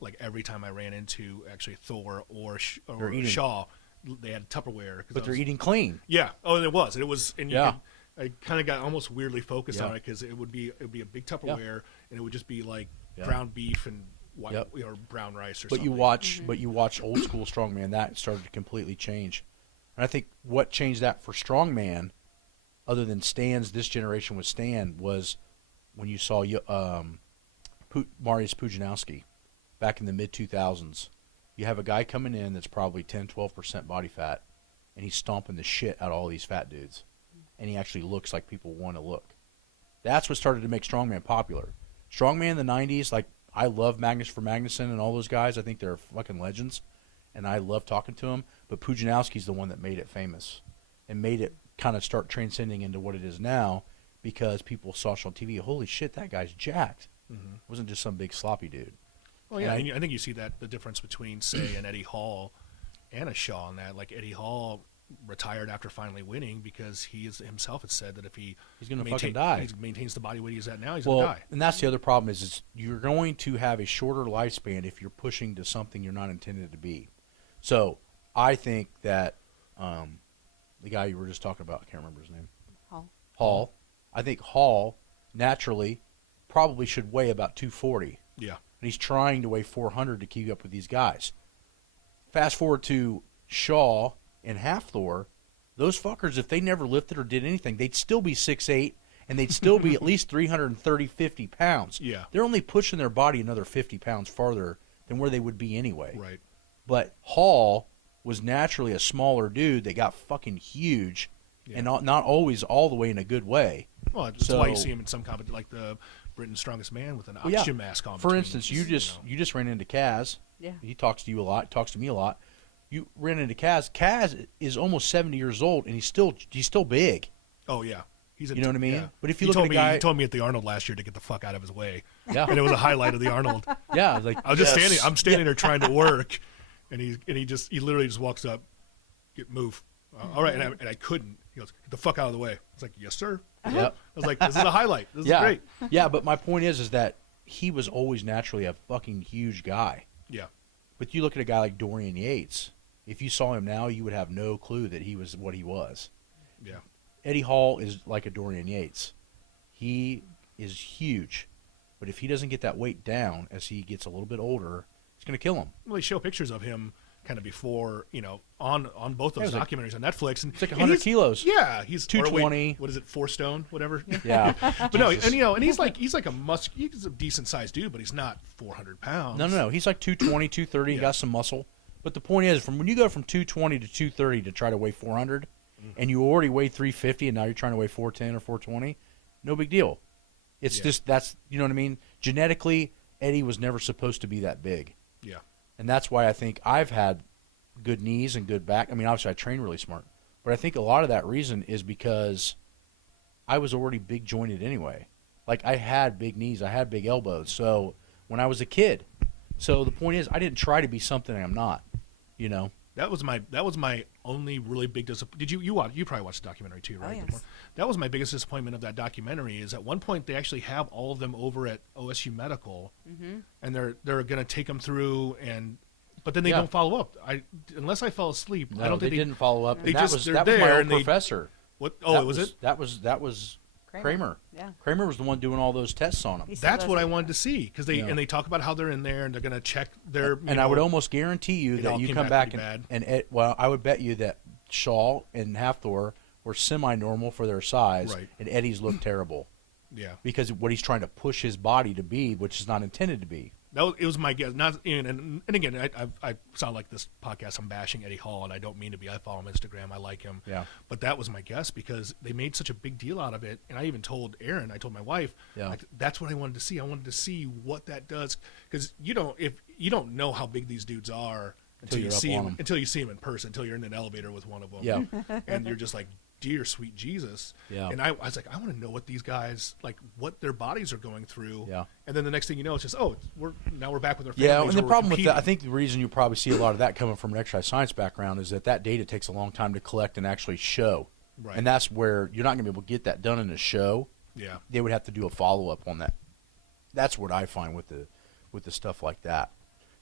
like every time I ran into actually Thor or Shaw, they had Tupperware. But they're eating clean. Yeah. Oh, and it was. And I kind of got almost weirdly focused on it because it would be a big Tupperware, and it would just be like ground beef and white or brown rice or something. But you watch old school strongman, that started to completely change. And I think what changed that for strongman, other than this generation with Stan, was when you saw Mariusz Pudzianowski back in the mid-2000s. You have a guy coming in that's probably 10-12% body fat, and he's stomping the shit out of all these fat dudes. And he actually looks like people want to look. That's what started to make strongman popular. Strongman in the 90s, like, I love Magnus for Magnuson and all those guys. I think they're fucking legends, and I love talking to them. But Pudzianowski's the one that made it famous and made it kind of start transcending into what it is now, because people saw on TV, holy shit, that guy's jacked. It wasn't just some big sloppy dude. Well, yeah, I think you see that the difference between, say, an Eddie Hall and a Shaw in that. Like, Eddie Hall retired after finally winning because he himself has said that if he's going to fucking die. He maintains the body weight he's at now, he's going to die. And that's the other problem is you're going to have a shorter lifespan if you're pushing to something you're not intended to be. So I think that the guy you were just talking about, I can't remember his name. Hall. I think Hall naturally probably should weigh about 240. Yeah. And he's trying to weigh 400 to keep up with these guys. Fast forward to Shaw and half Thor, those fuckers, if they never lifted or did anything, they'd still be 6'8", and they'd still be at least 330, 50 pounds. Yeah. They're only pushing their body another 50 pounds farther than where they would be anyway. Right. But Hall was naturally a smaller dude that got fucking huge, and not always all the way in a good way. Well, that's why you see him in some competition, like the Britain's Strongest Man with an oxygen mask on. For instance, you just ran into Kaz. Yeah. He talks to you a lot. Talks to me a lot. You ran into Kaz. Kaz is almost 70 years old, and he's still big. Oh yeah, you know what I mean? Yeah. But if you look at a guy, he told me at the Arnold last year to get the fuck out of his way. Yeah. And it was a highlight of the Arnold. Yeah, like I was just standing. I'm standing there trying to work, and he literally just walks up, move. All right, and I couldn't. He goes, get the fuck out of the way. I was like, yes, sir. Yep. I was like, this is a highlight. This is great. Yeah, but my point is that he was always naturally a fucking huge guy. Yeah. But you look at a guy like Dorian Yates. If you saw him now, you would have no clue that he was what he was. Yeah. Eddie Hall is like a Dorian Yates. He is huge. But if he doesn't get that weight down as he gets a little bit older, it's going to kill him. Well, they show pictures of him kind of before, on both those documentaries on Netflix. And it's like 100 kilos. Yeah, he's 220. What is it, 4 stone, whatever? Yeah. But no, and he's a decent sized dude, but he's not 400 pounds. No. He's like 220, 230. He got some muscle. But the point is, when you go from 220 to 230 to try to weigh 400, and you already weigh 350, and now you're trying to weigh 410 or 420, no big deal. It's just you know what I mean? Genetically, Eddie was never supposed to be that big. Yeah. And that's why I think I've had good knees and good back. I mean, obviously I train really smart. But I think a lot of that reason is because I was already big jointed anyway. Like, I had big knees. I had big elbows. So when I was a kid. So the point is, I didn't try to be something I'm not, That was my only really big disappointment. Did you probably watched the documentary too, right? Oh, yes. That was my biggest disappointment of that documentary. Is at one point they actually have all of them over at OSU Medical, and they're going to take them through, but then they don't follow up. Unless I fell asleep, No, I don't think they didn't follow up. They that just was they're that was there my old and they- professor. What? Oh, was it? That was Kramer. Yeah. Kramer was the one doing all those tests on him. He still That's does what it. I wanted to see because they talk about how they're in there and they're going to check their. And I would almost guarantee you it all that you came come back back pretty and I would bet you that Shaw and Thor were semi-normal for their size, Right. and Eddie's looked terrible yeah. because what he's trying to push his body to be, which is not intended to be. It was my guess. Not and again, I sound like this podcast. I'm bashing Eddie Hall, and I don't mean to be. I follow him on Instagram. I like him. Yeah. But that was my guess because they made such a big deal out of it, and I even told Aaron. I told my wife. Yeah. Like, that's what I wanted to see. I wanted to see what that does because you don't know how big these dudes are until you you're up see on them. 'em. Until you see them in person. Until you're in an elevator with one of them. Yeah. And you're just like, dear sweet Jesus. Yeah. And I was like, I want to know what these guys what their bodies are going through. Yeah. And then the next thing you know, it's just we're back with our families. Yeah, and the or we're problem with that, I competing. think the reason you probably see a lot of that coming from an exercise science background is that data takes a long time to collect and actually show. Right. And that's where you're not going to be able to get that done in a show. Yeah. They would have to do a follow-up on that. That's what I find with the stuff like that.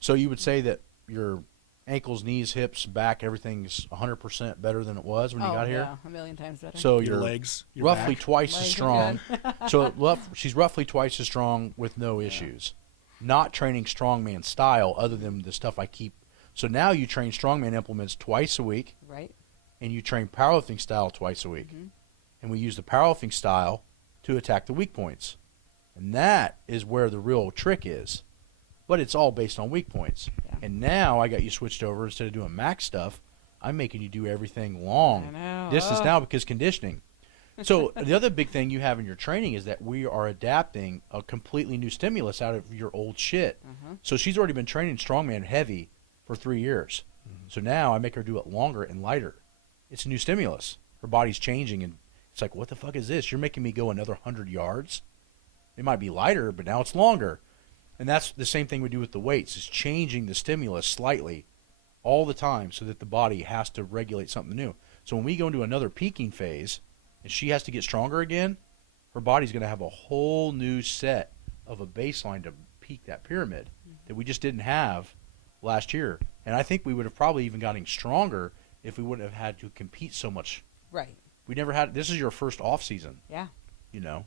So you would say that your ankles, knees, hips, back, everything's 100% better than it was when you got here? Yeah, a million times better. So Your you're legs, your roughly back. twice as Legs are strong. So she's roughly twice as strong with no issues. Not training strongman style other than the stuff I keep. So now you train strongman implements twice a week, right? and you train powerlifting style twice a week. And we use the powerlifting style to attack the weak points. And that is where the real trick is. But it's all based on weak points. Yeah. And now I got you switched over. Instead of doing max stuff, I'm making you do everything long I know. distance Oh. now because conditioning. So the other big thing you have in your training is that we are adapting a completely new stimulus out of your old shit. So she's already been training strongman heavy for 3 years. So now I make her do it longer and lighter. It's a new stimulus. Her body's changing, and it's like, what the fuck is this? You're making me go another 100 yards? It might be lighter, but now it's longer. And that's the same thing we do with the weights, is changing the stimulus slightly all the time so that the body has to regulate something new. So when we go into another peaking phase and she has to get stronger again, her body's going to have a whole new set of a baseline to peak that pyramid that we just didn't have last year. And I think we would have probably even gotten stronger if we wouldn't have had to compete so much. Right. We never had – this is your first off season, Yeah. you know,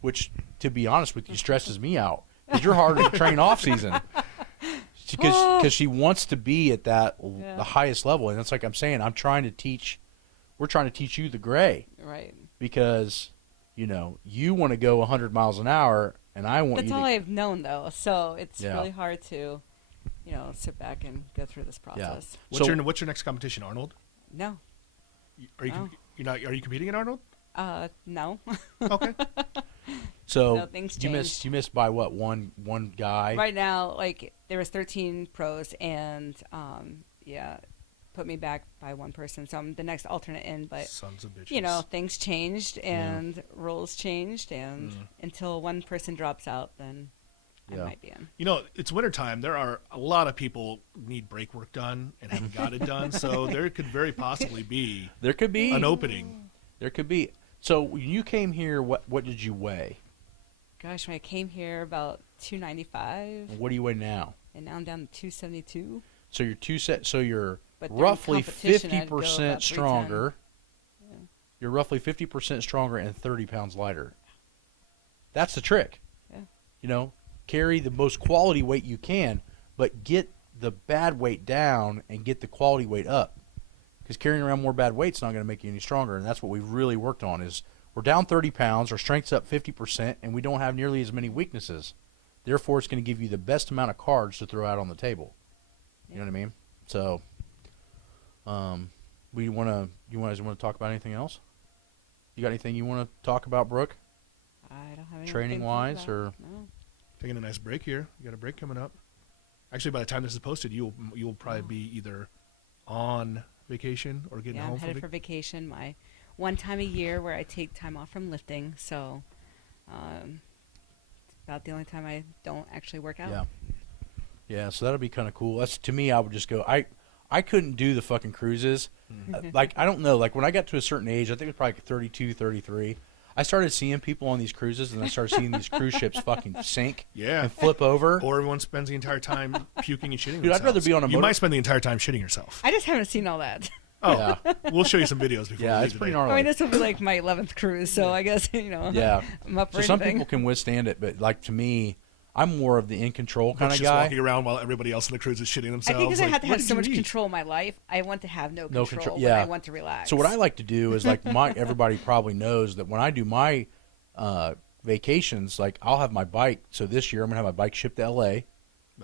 which, to be honest with you, stresses me out. Because you're harder to train off season. Because she wants to be at that the highest level. And it's like I'm saying, we're trying to teach you the gray. Right. Because, you know, you want to go 100 miles an hour, and I want That's you all to. I've known, though. So it's Yeah. really hard to, sit back and go through this process. What's your next competition, Arnold? No. Are you Are you competing in Arnold? No. Okay. So No, things you missed by what, one guy? Right now, there was 13 pros, and put me back by one person. So I'm the next alternate in, but Sons of bitches. things changed and rules changed, and until one person drops out, then I might be in. It's wintertime. There are a lot of people need brake work done and haven't got it done, so there could very possibly be There could be an opening. There could be. So when you came here, what did you weigh? Gosh, when I came here, about 295, And what do you weigh now? and now I'm down to 272. So you're But during roughly competition, I'd go 50% about 310. stronger. You're roughly 50% stronger and 30 pounds lighter. That's the trick. Yeah. Carry the most quality weight you can, but get the bad weight down and get the quality weight up. Because carrying around more bad weight's not going to make you any stronger, and that's what we've really worked on. Is we're down 30 pounds, our strength's up 50%, and we don't have nearly as many weaknesses. Therefore, it's going to give you the best amount of cards to throw out on the table. You know what I mean? So, you guys want to talk about anything else? You got anything you want to talk about, Brooke? I don't have anything Training to wise, talk or about. No. Taking a nice break here. You got a break coming up. Actually, by the time this is posted, you'll probably be either on vacation or getting Yeah, home I'm headed for vacation. My one time a year where I take time off from lifting. So it's about the only time I don't actually work out. Yeah. So that'll be kind of cool. To me, I would just go. I couldn't do the fucking cruises. Like, I don't know. Like, when I got to a certain age, I think it was probably 32, 33, I started seeing people on these cruises, and I started seeing these cruise ships fucking sink and flip over. Or everyone spends the entire time puking and shitting Dude, themselves. I'd rather be on a You might spend the entire time shitting yourself. I just haven't seen all that. Oh, Yeah. We'll show you some videos before we leave it's pretty today. gnarly. I mean, this will be like my 11th cruise, so I guess, I'm up for So some anything. people can withstand it, but, like, to me, I'm more of the in control kind of Just guy. walking around while everybody else in the cruise is shitting I themselves. think because I Like, had to what have did so you much eat? control in my life, I want to have no control when yeah. I want to relax. So what I like to do is, like, everybody probably knows that when I do my vacations, like, I'll have my bike. So this year I'm gonna have my bike shipped to L.A.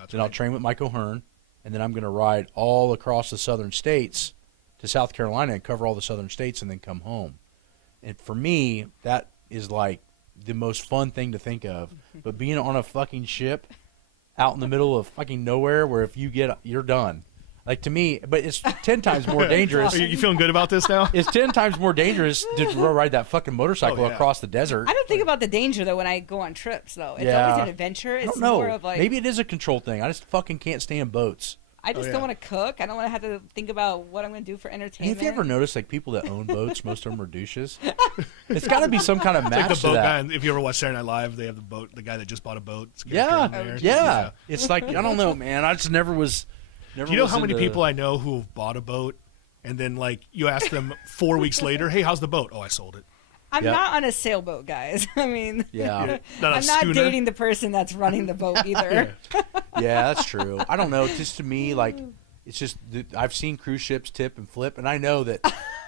Then I'll train with Mike O'Hearn, and then I'm gonna ride all across the southern states to South Carolina and cover all the southern states, and then come home. And for me, that is like the most fun thing to think of. But being on a fucking ship out in the middle of fucking nowhere, where if you get, you're done. Like, to me, but it's 10 times more dangerous. Are you feeling good about this now? It's 10 times more dangerous to ride that fucking motorcycle across the desert. I don't think about the danger, though, when I go on trips, though. It's always an adventure. It's I don't know. more of like... Maybe it is a control thing. I just fucking can't stand boats. I just don't want to cook. I don't want to have to think about what I'm going to do for entertainment. Have you ever noticed, like, people that own boats, most of them are douches? It's got to be some kind of match Like the to boat that. guy, and if you ever watch Saturday Night Live, they have the guy that just bought a boat. Yeah. It's like, I don't know, man. I just never was... Do you know how many people I know who have bought a boat, and then, like, you ask them 4 weeks later, hey, how's the boat? Oh, I sold it. I'm not on a sailboat, guys. I mean, Yeah. I'm not dating the person that's running the boat either. Yeah, that's true. I don't know. Just to me, like, it's just, I've seen cruise ships tip and flip, and I know that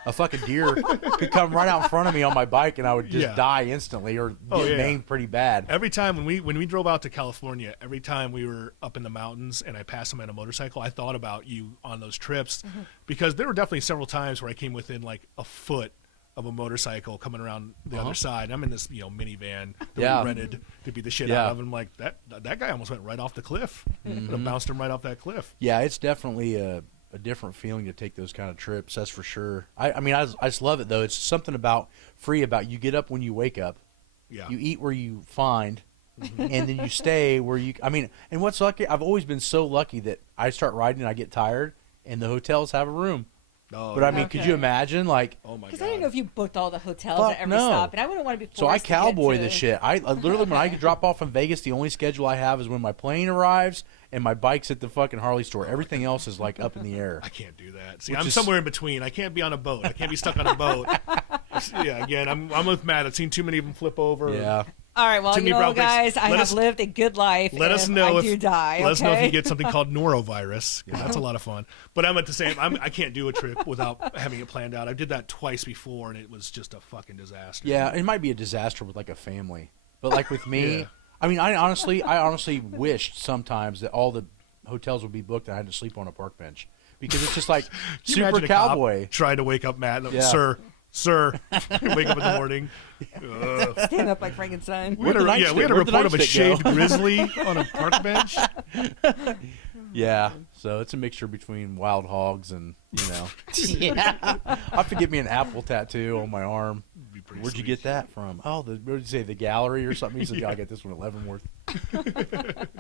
a fucking deer could come right out in front of me on my bike, and I would just die instantly or get maimed pretty bad. Every time when we drove out to California, every time we were up in the mountains and I passed them on a motorcycle, I thought about you on those trips because there were definitely several times where I came within like a foot of a motorcycle coming around the other side. I'm in this minivan that we rented to beat the shit out of, and I'm like, that guy almost went right off the cliff. It bounced him right off that cliff. Yeah, it's definitely a different feeling to take those kind of trips, that's for sure. I mean, I just love it, though. It's something about you get up when you wake up, you eat where you find, and then you stay where you, I mean, and what's lucky, I've always been so lucky that I start riding and I get tired, and the hotels have a room. Oh, but I mean, could you imagine, like? Oh my god! Because I didn't know if you booked all the hotels at every stop, and I wouldn't want to be forced So I to cowboy get to... the shit. I literally, when I drop off in Vegas, the only schedule I have is when my plane arrives and my bike's at the fucking Harley store. Everything else is like up in the air. I can't do that. See, I'm somewhere in between. I can't be on a boat. I can't be stuck on a boat. Again, I'm with Matt. I've seen too many of them flip over. Yeah. All right, well, guys, I have lived a good life. Let us know I do die. Let us know if you get something called norovirus. That's a lot of fun. But I'm at the same. I can't do a trip without having it planned out. I did that twice before, and it was just a fucking disaster. Yeah, it might be a disaster with like a family, but like with me, I mean, I honestly wished sometimes that all the hotels would be booked and I had to sleep on a park bench because it's just like super cowboy. Trying to wake up Matt, sir, wake up in the morning. Stand up like Frankenstein. We had a report of a shaved grizzly on a park bench. Yeah, so it's a mixture between wild hogs and, I have to get me an apple tattoo on my arm. Where'd you get that from? Oh, what did you say, the gallery or something? He said, I got this one at Leavenworth.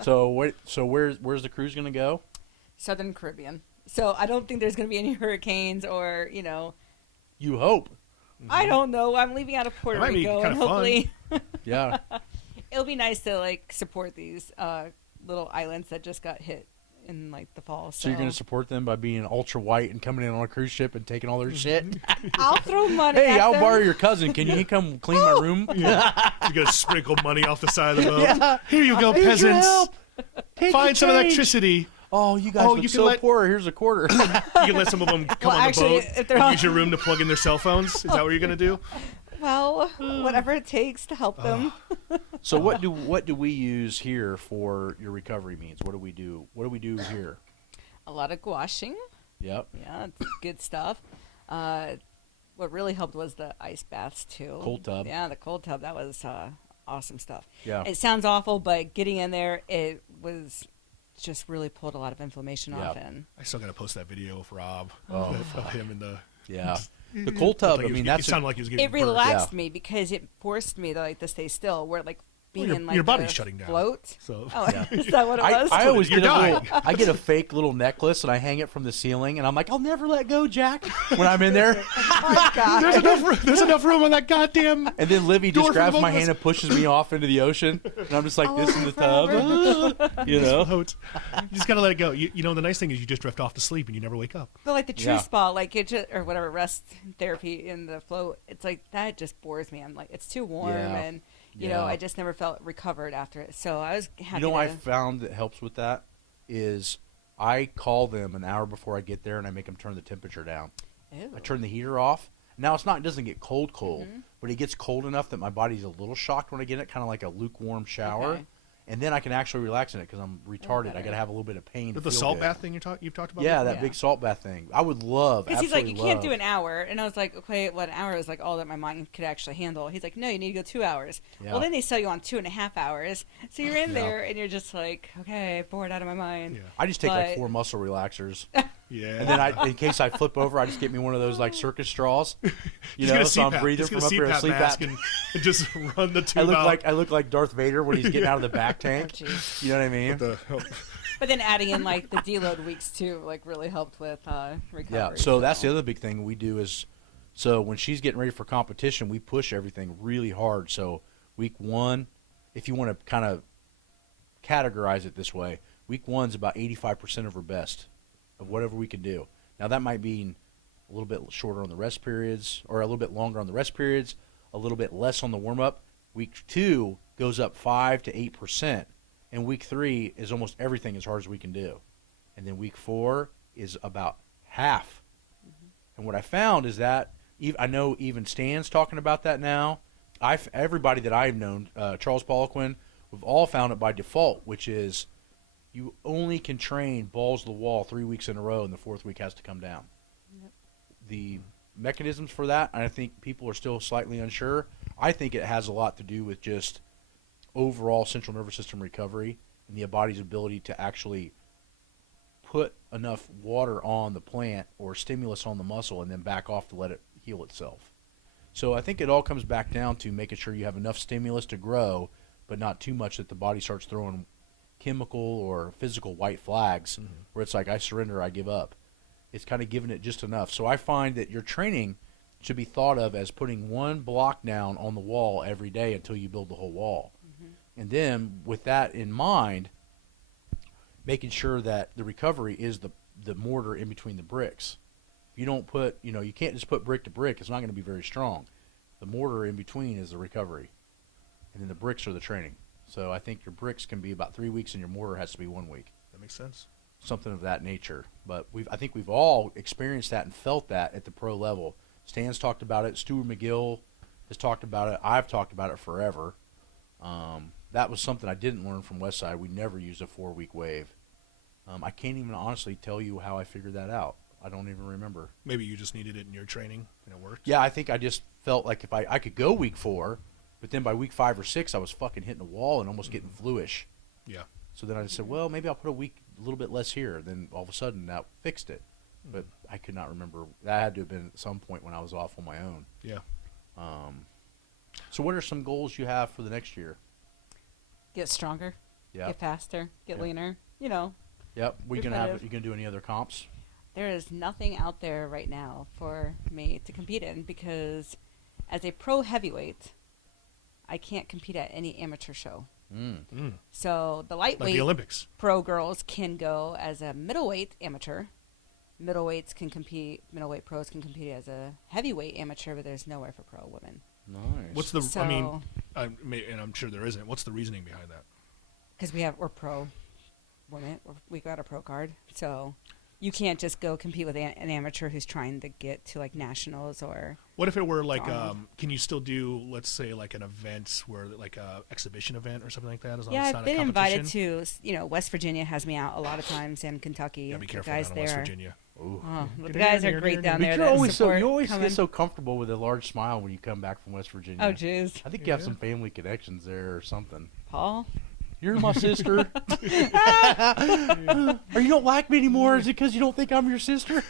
So where's the cruise going to go? Southern Caribbean. So I don't think there's going to be any hurricanes or, You hope. I don't know. I'm leaving out of Puerto Rico, and hopefully, it'll be nice to like support these little islands that just got hit in like the fall. So you're going to support them by being ultra white and coming in on a cruise ship and taking all their shit? I'll throw money. Hey, at I'll them. borrow your cousin. Can you come clean my room? You're going to sprinkle money off the side of the boat. Here you go, peasants. Find some electricity. Oh, you guys look so poor. Here's a quarter. You can let some of them come on the boat and use your room to plug in their cell phones. Is that what you're going to do? Well, whatever it takes to help them. So what do we use here for your recovery means? What do we do? What do we do here? A lot of gouaching. Yep. Yeah, it's good stuff. What really helped was the ice baths too. Cold tub. Yeah, the cold tub. That was awesome stuff. Yeah. It sounds awful, but getting in there, it was just really pulled a lot of inflammation off. And I still got to post that video of Rob of him in the. Yeah. The cold tub. I mean, it sounded like he was getting. It relaxed me because it forced me to stay still. Where being in like your body's the shutting down. float. So Is that what it was? I always You're get dying. I get a fake little necklace and I hang it from the ceiling and I'm like, I'll never let go, Jack. When I'm in there, Oh my God. there's enough room on that goddamn. and then Livy Door just for the grabs my both of hand us. and pushes me off into the ocean, and I'm just like this in the forever. tub, you know. Float. You just gotta let it go. You know, the nice thing is you just drift off to sleep and you never wake up. But like the true Yeah. spa, like it just, or whatever, rest therapy in the float, it's like that just bores me. I'm like, it's too warm, Yeah. and you know, Yeah. I just never felt recovered after it. So I was happy. You know, to, I found that helps with that is I call them an hour before I get there and I make them turn the temperature down. Ew. I turn the heater off. Now it doesn't get cold, Mm-hmm. but it gets cold enough that my body's a little shocked when I get it, kind of like a lukewarm shower. Okay. And then I can actually relax in it because I'm retarded. I better. got to have a little bit of pain. The to feel salt good. bath thing you've talked about. Yeah, before? that Yeah. big salt bath thing. I would love. Because he's like, you absolutely can't do love. an hour. And I was like, okay, well, an hour is like all that my mind could actually handle. He's like, no, you need to go 2 hours. Yeah. Well, then they sell you on 2.5 hours. So you're in there and you're just like, okay, bored out of my mind. Yeah. I just take like But- 4 muscle relaxers, Yeah. and then in case I flip over, I just get me one of those like circus straws. You Just know, get a so I'm CPAP. breathing Just from get up a here. CPAP Sleep mask apnea. and just run the tube out. I look like Darth Vader when he's getting out of the back tank. Oh, jeez. You know what I mean? But then adding in like the deload weeks too, like really helped with recovery. Yeah. So that's the other big thing we do is, so when she's getting ready for competition, we push everything really hard. So week 1, if you want to kind of categorize it this way, week 1's about 85% of her best of whatever we can do. Now that might mean a little bit shorter on the rest periods, or a little bit longer on the rest periods, a little bit less on the warm up. Week 2 goes up 5 to 8%, and week 3 is almost everything as hard as we can do, and then week 4 is about half. And what I found is that I know even Stan's talking about that now. Everybody that I've known, Charles Poliquin, we've all found it by default, which is you only can train balls to the wall 3 weeks in a row, and the 4th week has to come down. Yep. The mechanisms for that, and I think people are still slightly unsure. I think it has a lot to do with just overall central nervous system recovery and the body's ability to actually put enough water on the plant or stimulus on the muscle and then back off to let it heal itself. So I think it all comes back down to making sure you have enough stimulus to grow, but not too much that the body starts throwing chemical or physical white flags where it's like, I surrender, I give up. It's kind of giving it just enough. So I find that your training should be thought of as putting one block down on the wall every day until you build the whole wall. And then with that in mind, making sure that the recovery is the mortar in between the bricks. If you don't put, you can't just put brick to brick. It's not going to be very strong. The mortar in between is the recovery. And then the bricks are the training. So I think your bricks can be about 3 weeks and your mortar has to be 1 week. That makes sense. Something of that nature. But I think we've all experienced that and felt that at the pro level. Stan's talked about it. Stuart McGill has talked about it. I've talked about it forever. That was something I didn't learn from Westside. We never used a 4-week wave. I can't even honestly tell you how I figured that out. I don't even remember. Maybe you just needed it in your training and it worked. Yeah, I think I just felt like if I could go week 4, but then by week 5 or 6, I was fucking hitting a wall and almost getting fluish. Yeah. So then I just said, well, maybe I'll put a little bit less here. Then all of a sudden that fixed it. But I could not remember. That had to have been at some point when I was off on my own. Yeah. So what are some goals you have for the next year? Get stronger, Yeah. get faster, get Yeah. leaner. Yep. You Repetitive. gonna do any other comps? There is nothing out there right now for me to compete in because as a pro heavyweight, I can't compete at any amateur show. So the Like lightweight the Olympics. pro girls can go as a middleweight amateur. Middleweights can compete. Middleweight pros can compete as a heavyweight amateur, but there's nowhere for pro women. Nice. What's the? So, I mean, and I'm sure there isn't. What's the reasoning behind that? because we're pro women, we got a pro card, so you can't just go compete with an amateur who's trying to get to like nationals or. What if it were like, Donald. can you still do, let's say, like an event where, like a exhibition event or something like that? As long as Yeah, it's I've not been a invited competition? to, West Virginia has me out a lot of times, and Kentucky. Yeah, be The careful guys down in West there. Virginia. Ooh. Oh, Get the guys in are there, great get in down there. there. You're that always support you always coming. get so comfortable with a large smile when you come back from West Virginia. Oh, jeez. I think you have some family connections there or something. Paul? You're my sister. Or you don't like me anymore? Is it because you don't think I'm your sister?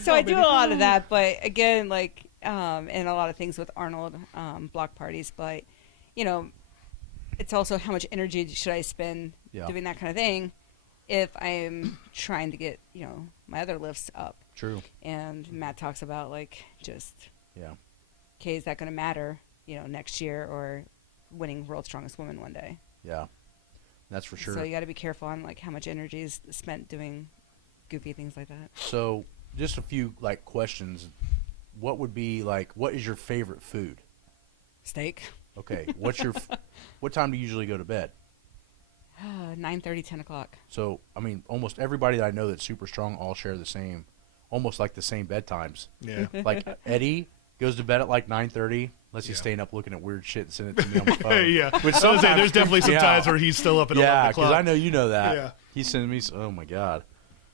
So I do a lot of that, but again, like, and a lot of things with Arnold, block parties. But, you know, it's also how much energy should I spend doing that kind of thing if I'm trying to get, you know, my other lifts up. True. And Matt talks about, like, just, yeah, okay, is that going to matter, you know, next year or winning World's Strongest Woman one day? Yeah, that's for sure. So you got to be careful on, like, how much energy is spent doing goofy things like that. So just a few, like, questions. What would be, like, what is your favorite food? Steak. Okay. What time do you usually go to bed? 9:30, 10 o'clock. So, I mean, almost everybody that I know that's super strong all share the same, almost like the same bedtimes. Yeah. Like, Eddie goes to bed at like 9:30, unless he's staying up looking at weird shit and sending it to me on my phone. Yeah. Which there's definitely some times where he's still up at 11 o'clock. because I know you know that. Yeah. He's sending me, oh my God.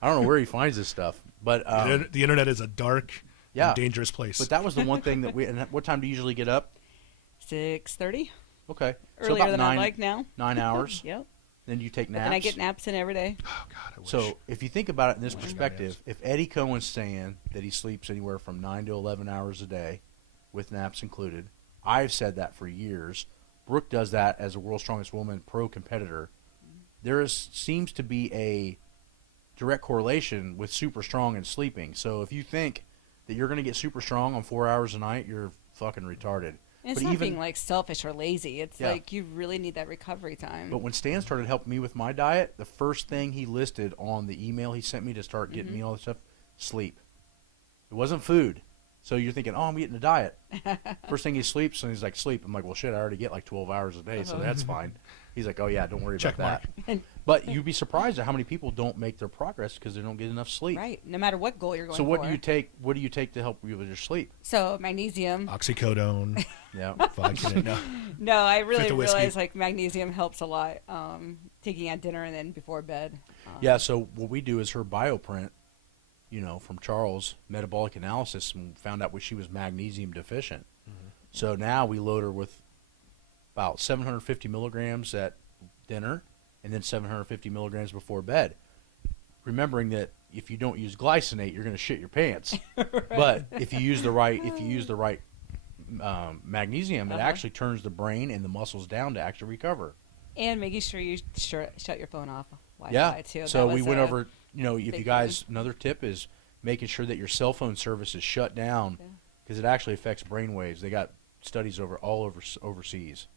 I don't know where he finds this stuff. But the internet is a dark and dangerous place. But that was the one thing that and what time do you usually get up? 6:30. Okay. Earlier so about than I like now. 9 hours. Yep. Then you take But naps. then I get naps in every day. Oh, God, I wish. So if you think about it in this perspective, if Eddie Cohen's saying that he sleeps anywhere from 9 to 11 hours a day, with naps included, I've said that for years. Brooke does that as a World's Strongest Woman pro competitor. Seems to be a direct correlation with super strong and sleeping. So if you think that you're going to get super strong on 4 hours a night, you're fucking retarded. And it's but not being, like, selfish or lazy. It's like you really need that recovery time. But when Stan started helping me with my diet, the first thing he listed on the email he sent me to start getting me all this stuff, sleep. It wasn't food. So you're thinking, oh, I'm getting a diet. First thing he sleeps, and he's like, sleep. I'm like, well, shit, I already get like 12 hours a day, so that's fine. He's like, oh, yeah, don't worry about that. But you'd be surprised at how many people don't make their progress because they don't get enough sleep. Right, no matter what goal you're going for. So what do you take to help you with your sleep? So magnesium. Oxycodone. Yeah. No, I really realize, like, magnesium helps a lot, taking at dinner and then before bed. Yeah, so what we do is her bioprint, you know, from Charles, metabolic analysis, and found out she was magnesium deficient. Mm-hmm. So now we load her with about 750 milligrams at dinner and then 750 milligrams before bed. Remembering that if you don't use glycinate, you're going to shit your pants. Right. But if you use the right magnesium, it actually turns the brain and the muscles down to actually recover. And making sure you shut your phone off Wi-Fi too. So we went over, you know, if you guys, another tip is making sure that your cell phone service is shut down because it actually affects brain waves. They got studies all over overseas.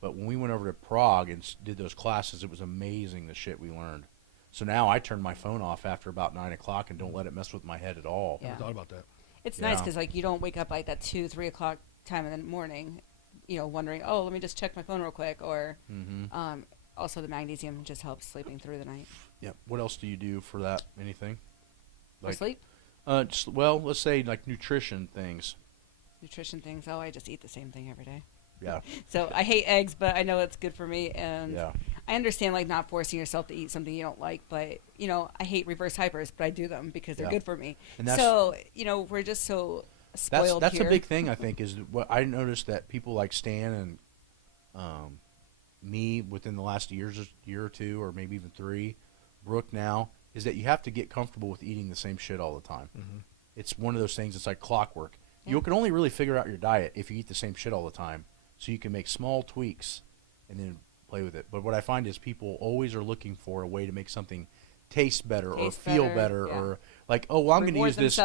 But when we went over to Prague and did those classes, it was amazing the shit we learned. So now I turn my phone off after about 9 o'clock and don't let it mess with my head at all. I never thought about that. It's nice because, like, you don't wake up like that 2, 3 o'clock time in the morning, you know, wondering, oh, let me just check my phone real quick. Or also the magnesium just helps sleeping through the night. Yeah. What else do you do for that? Anything? For sleep? Well, let's say like nutrition things. Nutrition things. Oh, I just eat the same thing every day. Yeah. So I hate eggs, but I know it's good for me, and yeah. I understand, like, not forcing yourself to eat something you don't like, but, you know, I hate reverse hypers, but I do them because they're good for me. And so, you know, we're just so spoiled that's here. a big thing, I think, is what I noticed that people like Stan and me within the last year or two, or maybe even 3, Brooke now, is that you have to get comfortable with eating the same shit all the time. Mm-hmm. It's one of those things, it's like clockwork. Yeah. You can only really figure out your diet if you eat the same shit all the time. So you can make small tweaks and then play with it. But what I find is people always are looking for a way to make something taste better or feel better or like, oh, well, I'm going to use this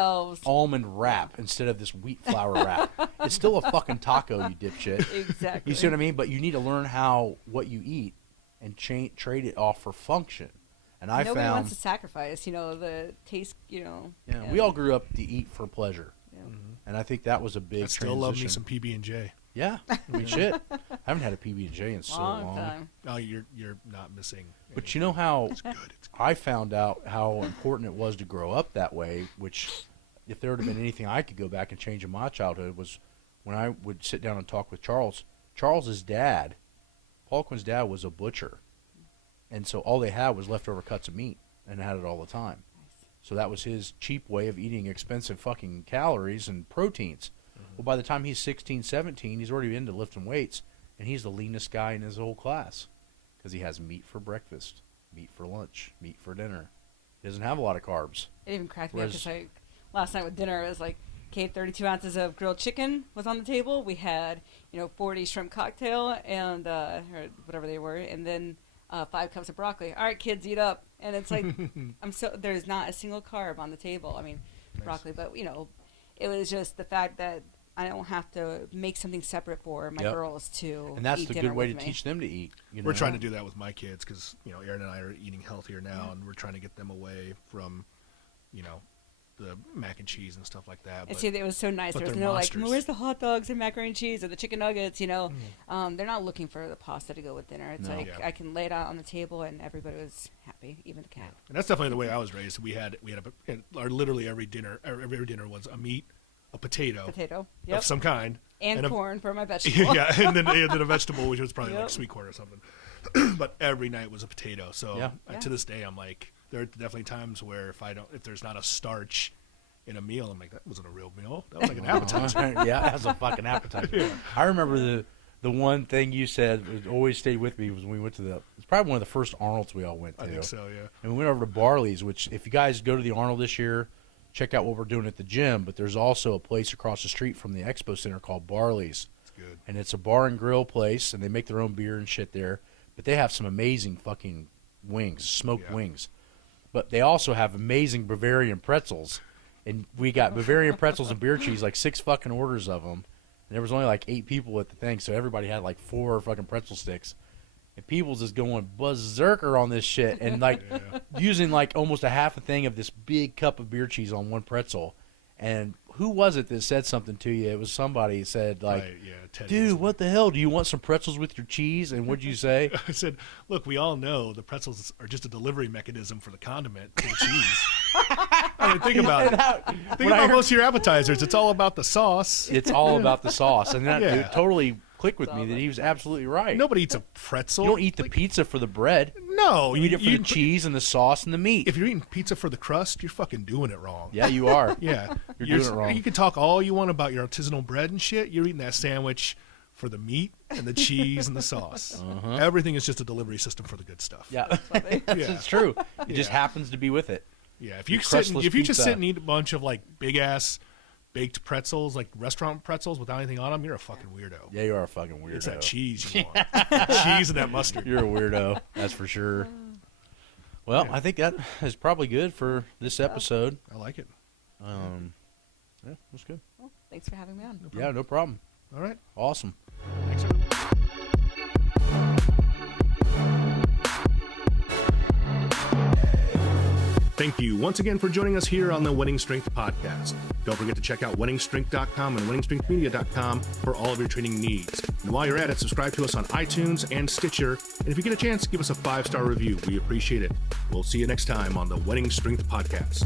almond wrap instead of this wheat flour wrap. It's still a fucking taco, you dipshit. Exactly. You see what I mean? But you need to learn what you eat and trade it off for function. And nobody wants to sacrifice, you know, the taste, you know. Yeah, we all grew up to eat for pleasure. Yeah. Mm-hmm. And I think that was a big transition. I still love me some PB&J. Yeah, I mean, shit. I haven't had a PB&J in so long. Time. Oh, you're not missing anything. But you know how it's good. I found out how important it was to grow up that way, which if there would have been anything I could go back and change in my childhood was when I would sit down and talk with Charles. Charles's dad, Paul Quinn's dad, was a butcher. And so all they had was leftover cuts of meat and had it all the time. Nice. So that was his cheap way of eating expensive fucking calories and proteins. Well, by the time he's 16, 17, he's already into lifting weights, and he's the leanest guy in his whole class because he has meat for breakfast, meat for lunch, meat for dinner. He doesn't have a lot of carbs. It even cracked me up because, like, last night with dinner, it was like, Okay, 32 ounces of grilled chicken was on the table. We had, 40 shrimp cocktail and or whatever they were, and then 5 cups of broccoli. All right, kids, eat up. And it's like, there's not a single carb on the table. I mean, nice. Broccoli, but it was just the fact that I don't have to make something separate for my girls to. And that's eat the dinner good way to with me. teach them to eat. We're trying to do that with my kids because Erin and I are eating healthier now, and we're trying to get them away from, the mac and cheese and stuff like that. And see, it was so nice. There was no monsters. Like, where's the hot dogs and macaroni and cheese or the chicken nuggets? They're not looking for the pasta to go with dinner. It's I can lay it out on the table and everybody was happy, even the cat. Yeah. And that's definitely the way I was raised. We had literally every dinner was a meat, a potato, of some kind, and corn for my vegetable. Yeah, and then a vegetable, which was probably like sweet corn or something. But every night was a potato. So to this day, I'm like. There are definitely times where if there's not a starch in a meal, I'm like, that wasn't a real meal. That was like an appetizer. Yeah, that was a fucking appetizer. Yeah. I remember the one thing you said that always stayed with me was when we went to it's probably one of the first Arnold's we all went to. I think so, yeah. And we went over to Barley's, which if you guys go to the Arnold this year, check out what we're doing at the gym. But there's also a place across the street from the Expo Center called Barley's. It's good. And it's a bar and grill place, and they make their own beer and shit there. But they have some amazing fucking wings, smoked wings. But they also have amazing Bavarian pretzels. And we got Bavarian pretzels and beer cheese, like 6 fucking orders of them. And there was only like 8 people at the thing, so everybody had like 4 fucking pretzel sticks. And people's just going berserker on this shit and like using like almost a half a thing of this big cup of beer cheese on one pretzel. And who was it that said something to you? It was somebody said like, dude, what the hell? Do you want some pretzels with your cheese? And what'd you say? I said, look, we all know the pretzels are just a delivery mechanism for the condiment to the cheese. I mean, think about it. Think about most of your appetizers. It's all about the sauce. It's all about the sauce. And that it totally clicked with me that he was absolutely right. Nobody eats a pretzel. You don't eat the pizza for the bread. No. You eat it for the cheese and the sauce and the meat. If you're eating pizza for the crust, you're fucking doing it wrong. Yeah, you are. Yeah. You're doing it wrong. You can talk all you want about your artisanal bread and shit. You're eating that sandwich for the meat and the cheese and the sauce. Everything is just a delivery system for the good stuff. Yeah. It's true. It just happens to be with it. Yeah. If you just sit and eat a bunch of like big-ass baked pretzels, like restaurant pretzels without anything on them, you're a fucking weirdo. Yeah, you are a fucking weirdo. It's that cheese you want. Cheese and that mustard. You're a weirdo. That's for sure. Well, I think that is probably good for this episode. I like it. Yeah, that's good. Well, thanks for having me on. Yeah, no problem. All right. Awesome. Thanks, everyone. Thank you once again for joining us here on the Wenning Strength Podcast. Don't forget to check out wenningstrength.com and wenningstrengthmedia.com for all of your training needs. And while you're at it, subscribe to us on iTunes and Stitcher. And if you get a chance, give us a 5-star review. We appreciate it. We'll see you next time on the Wenning Strength Podcast.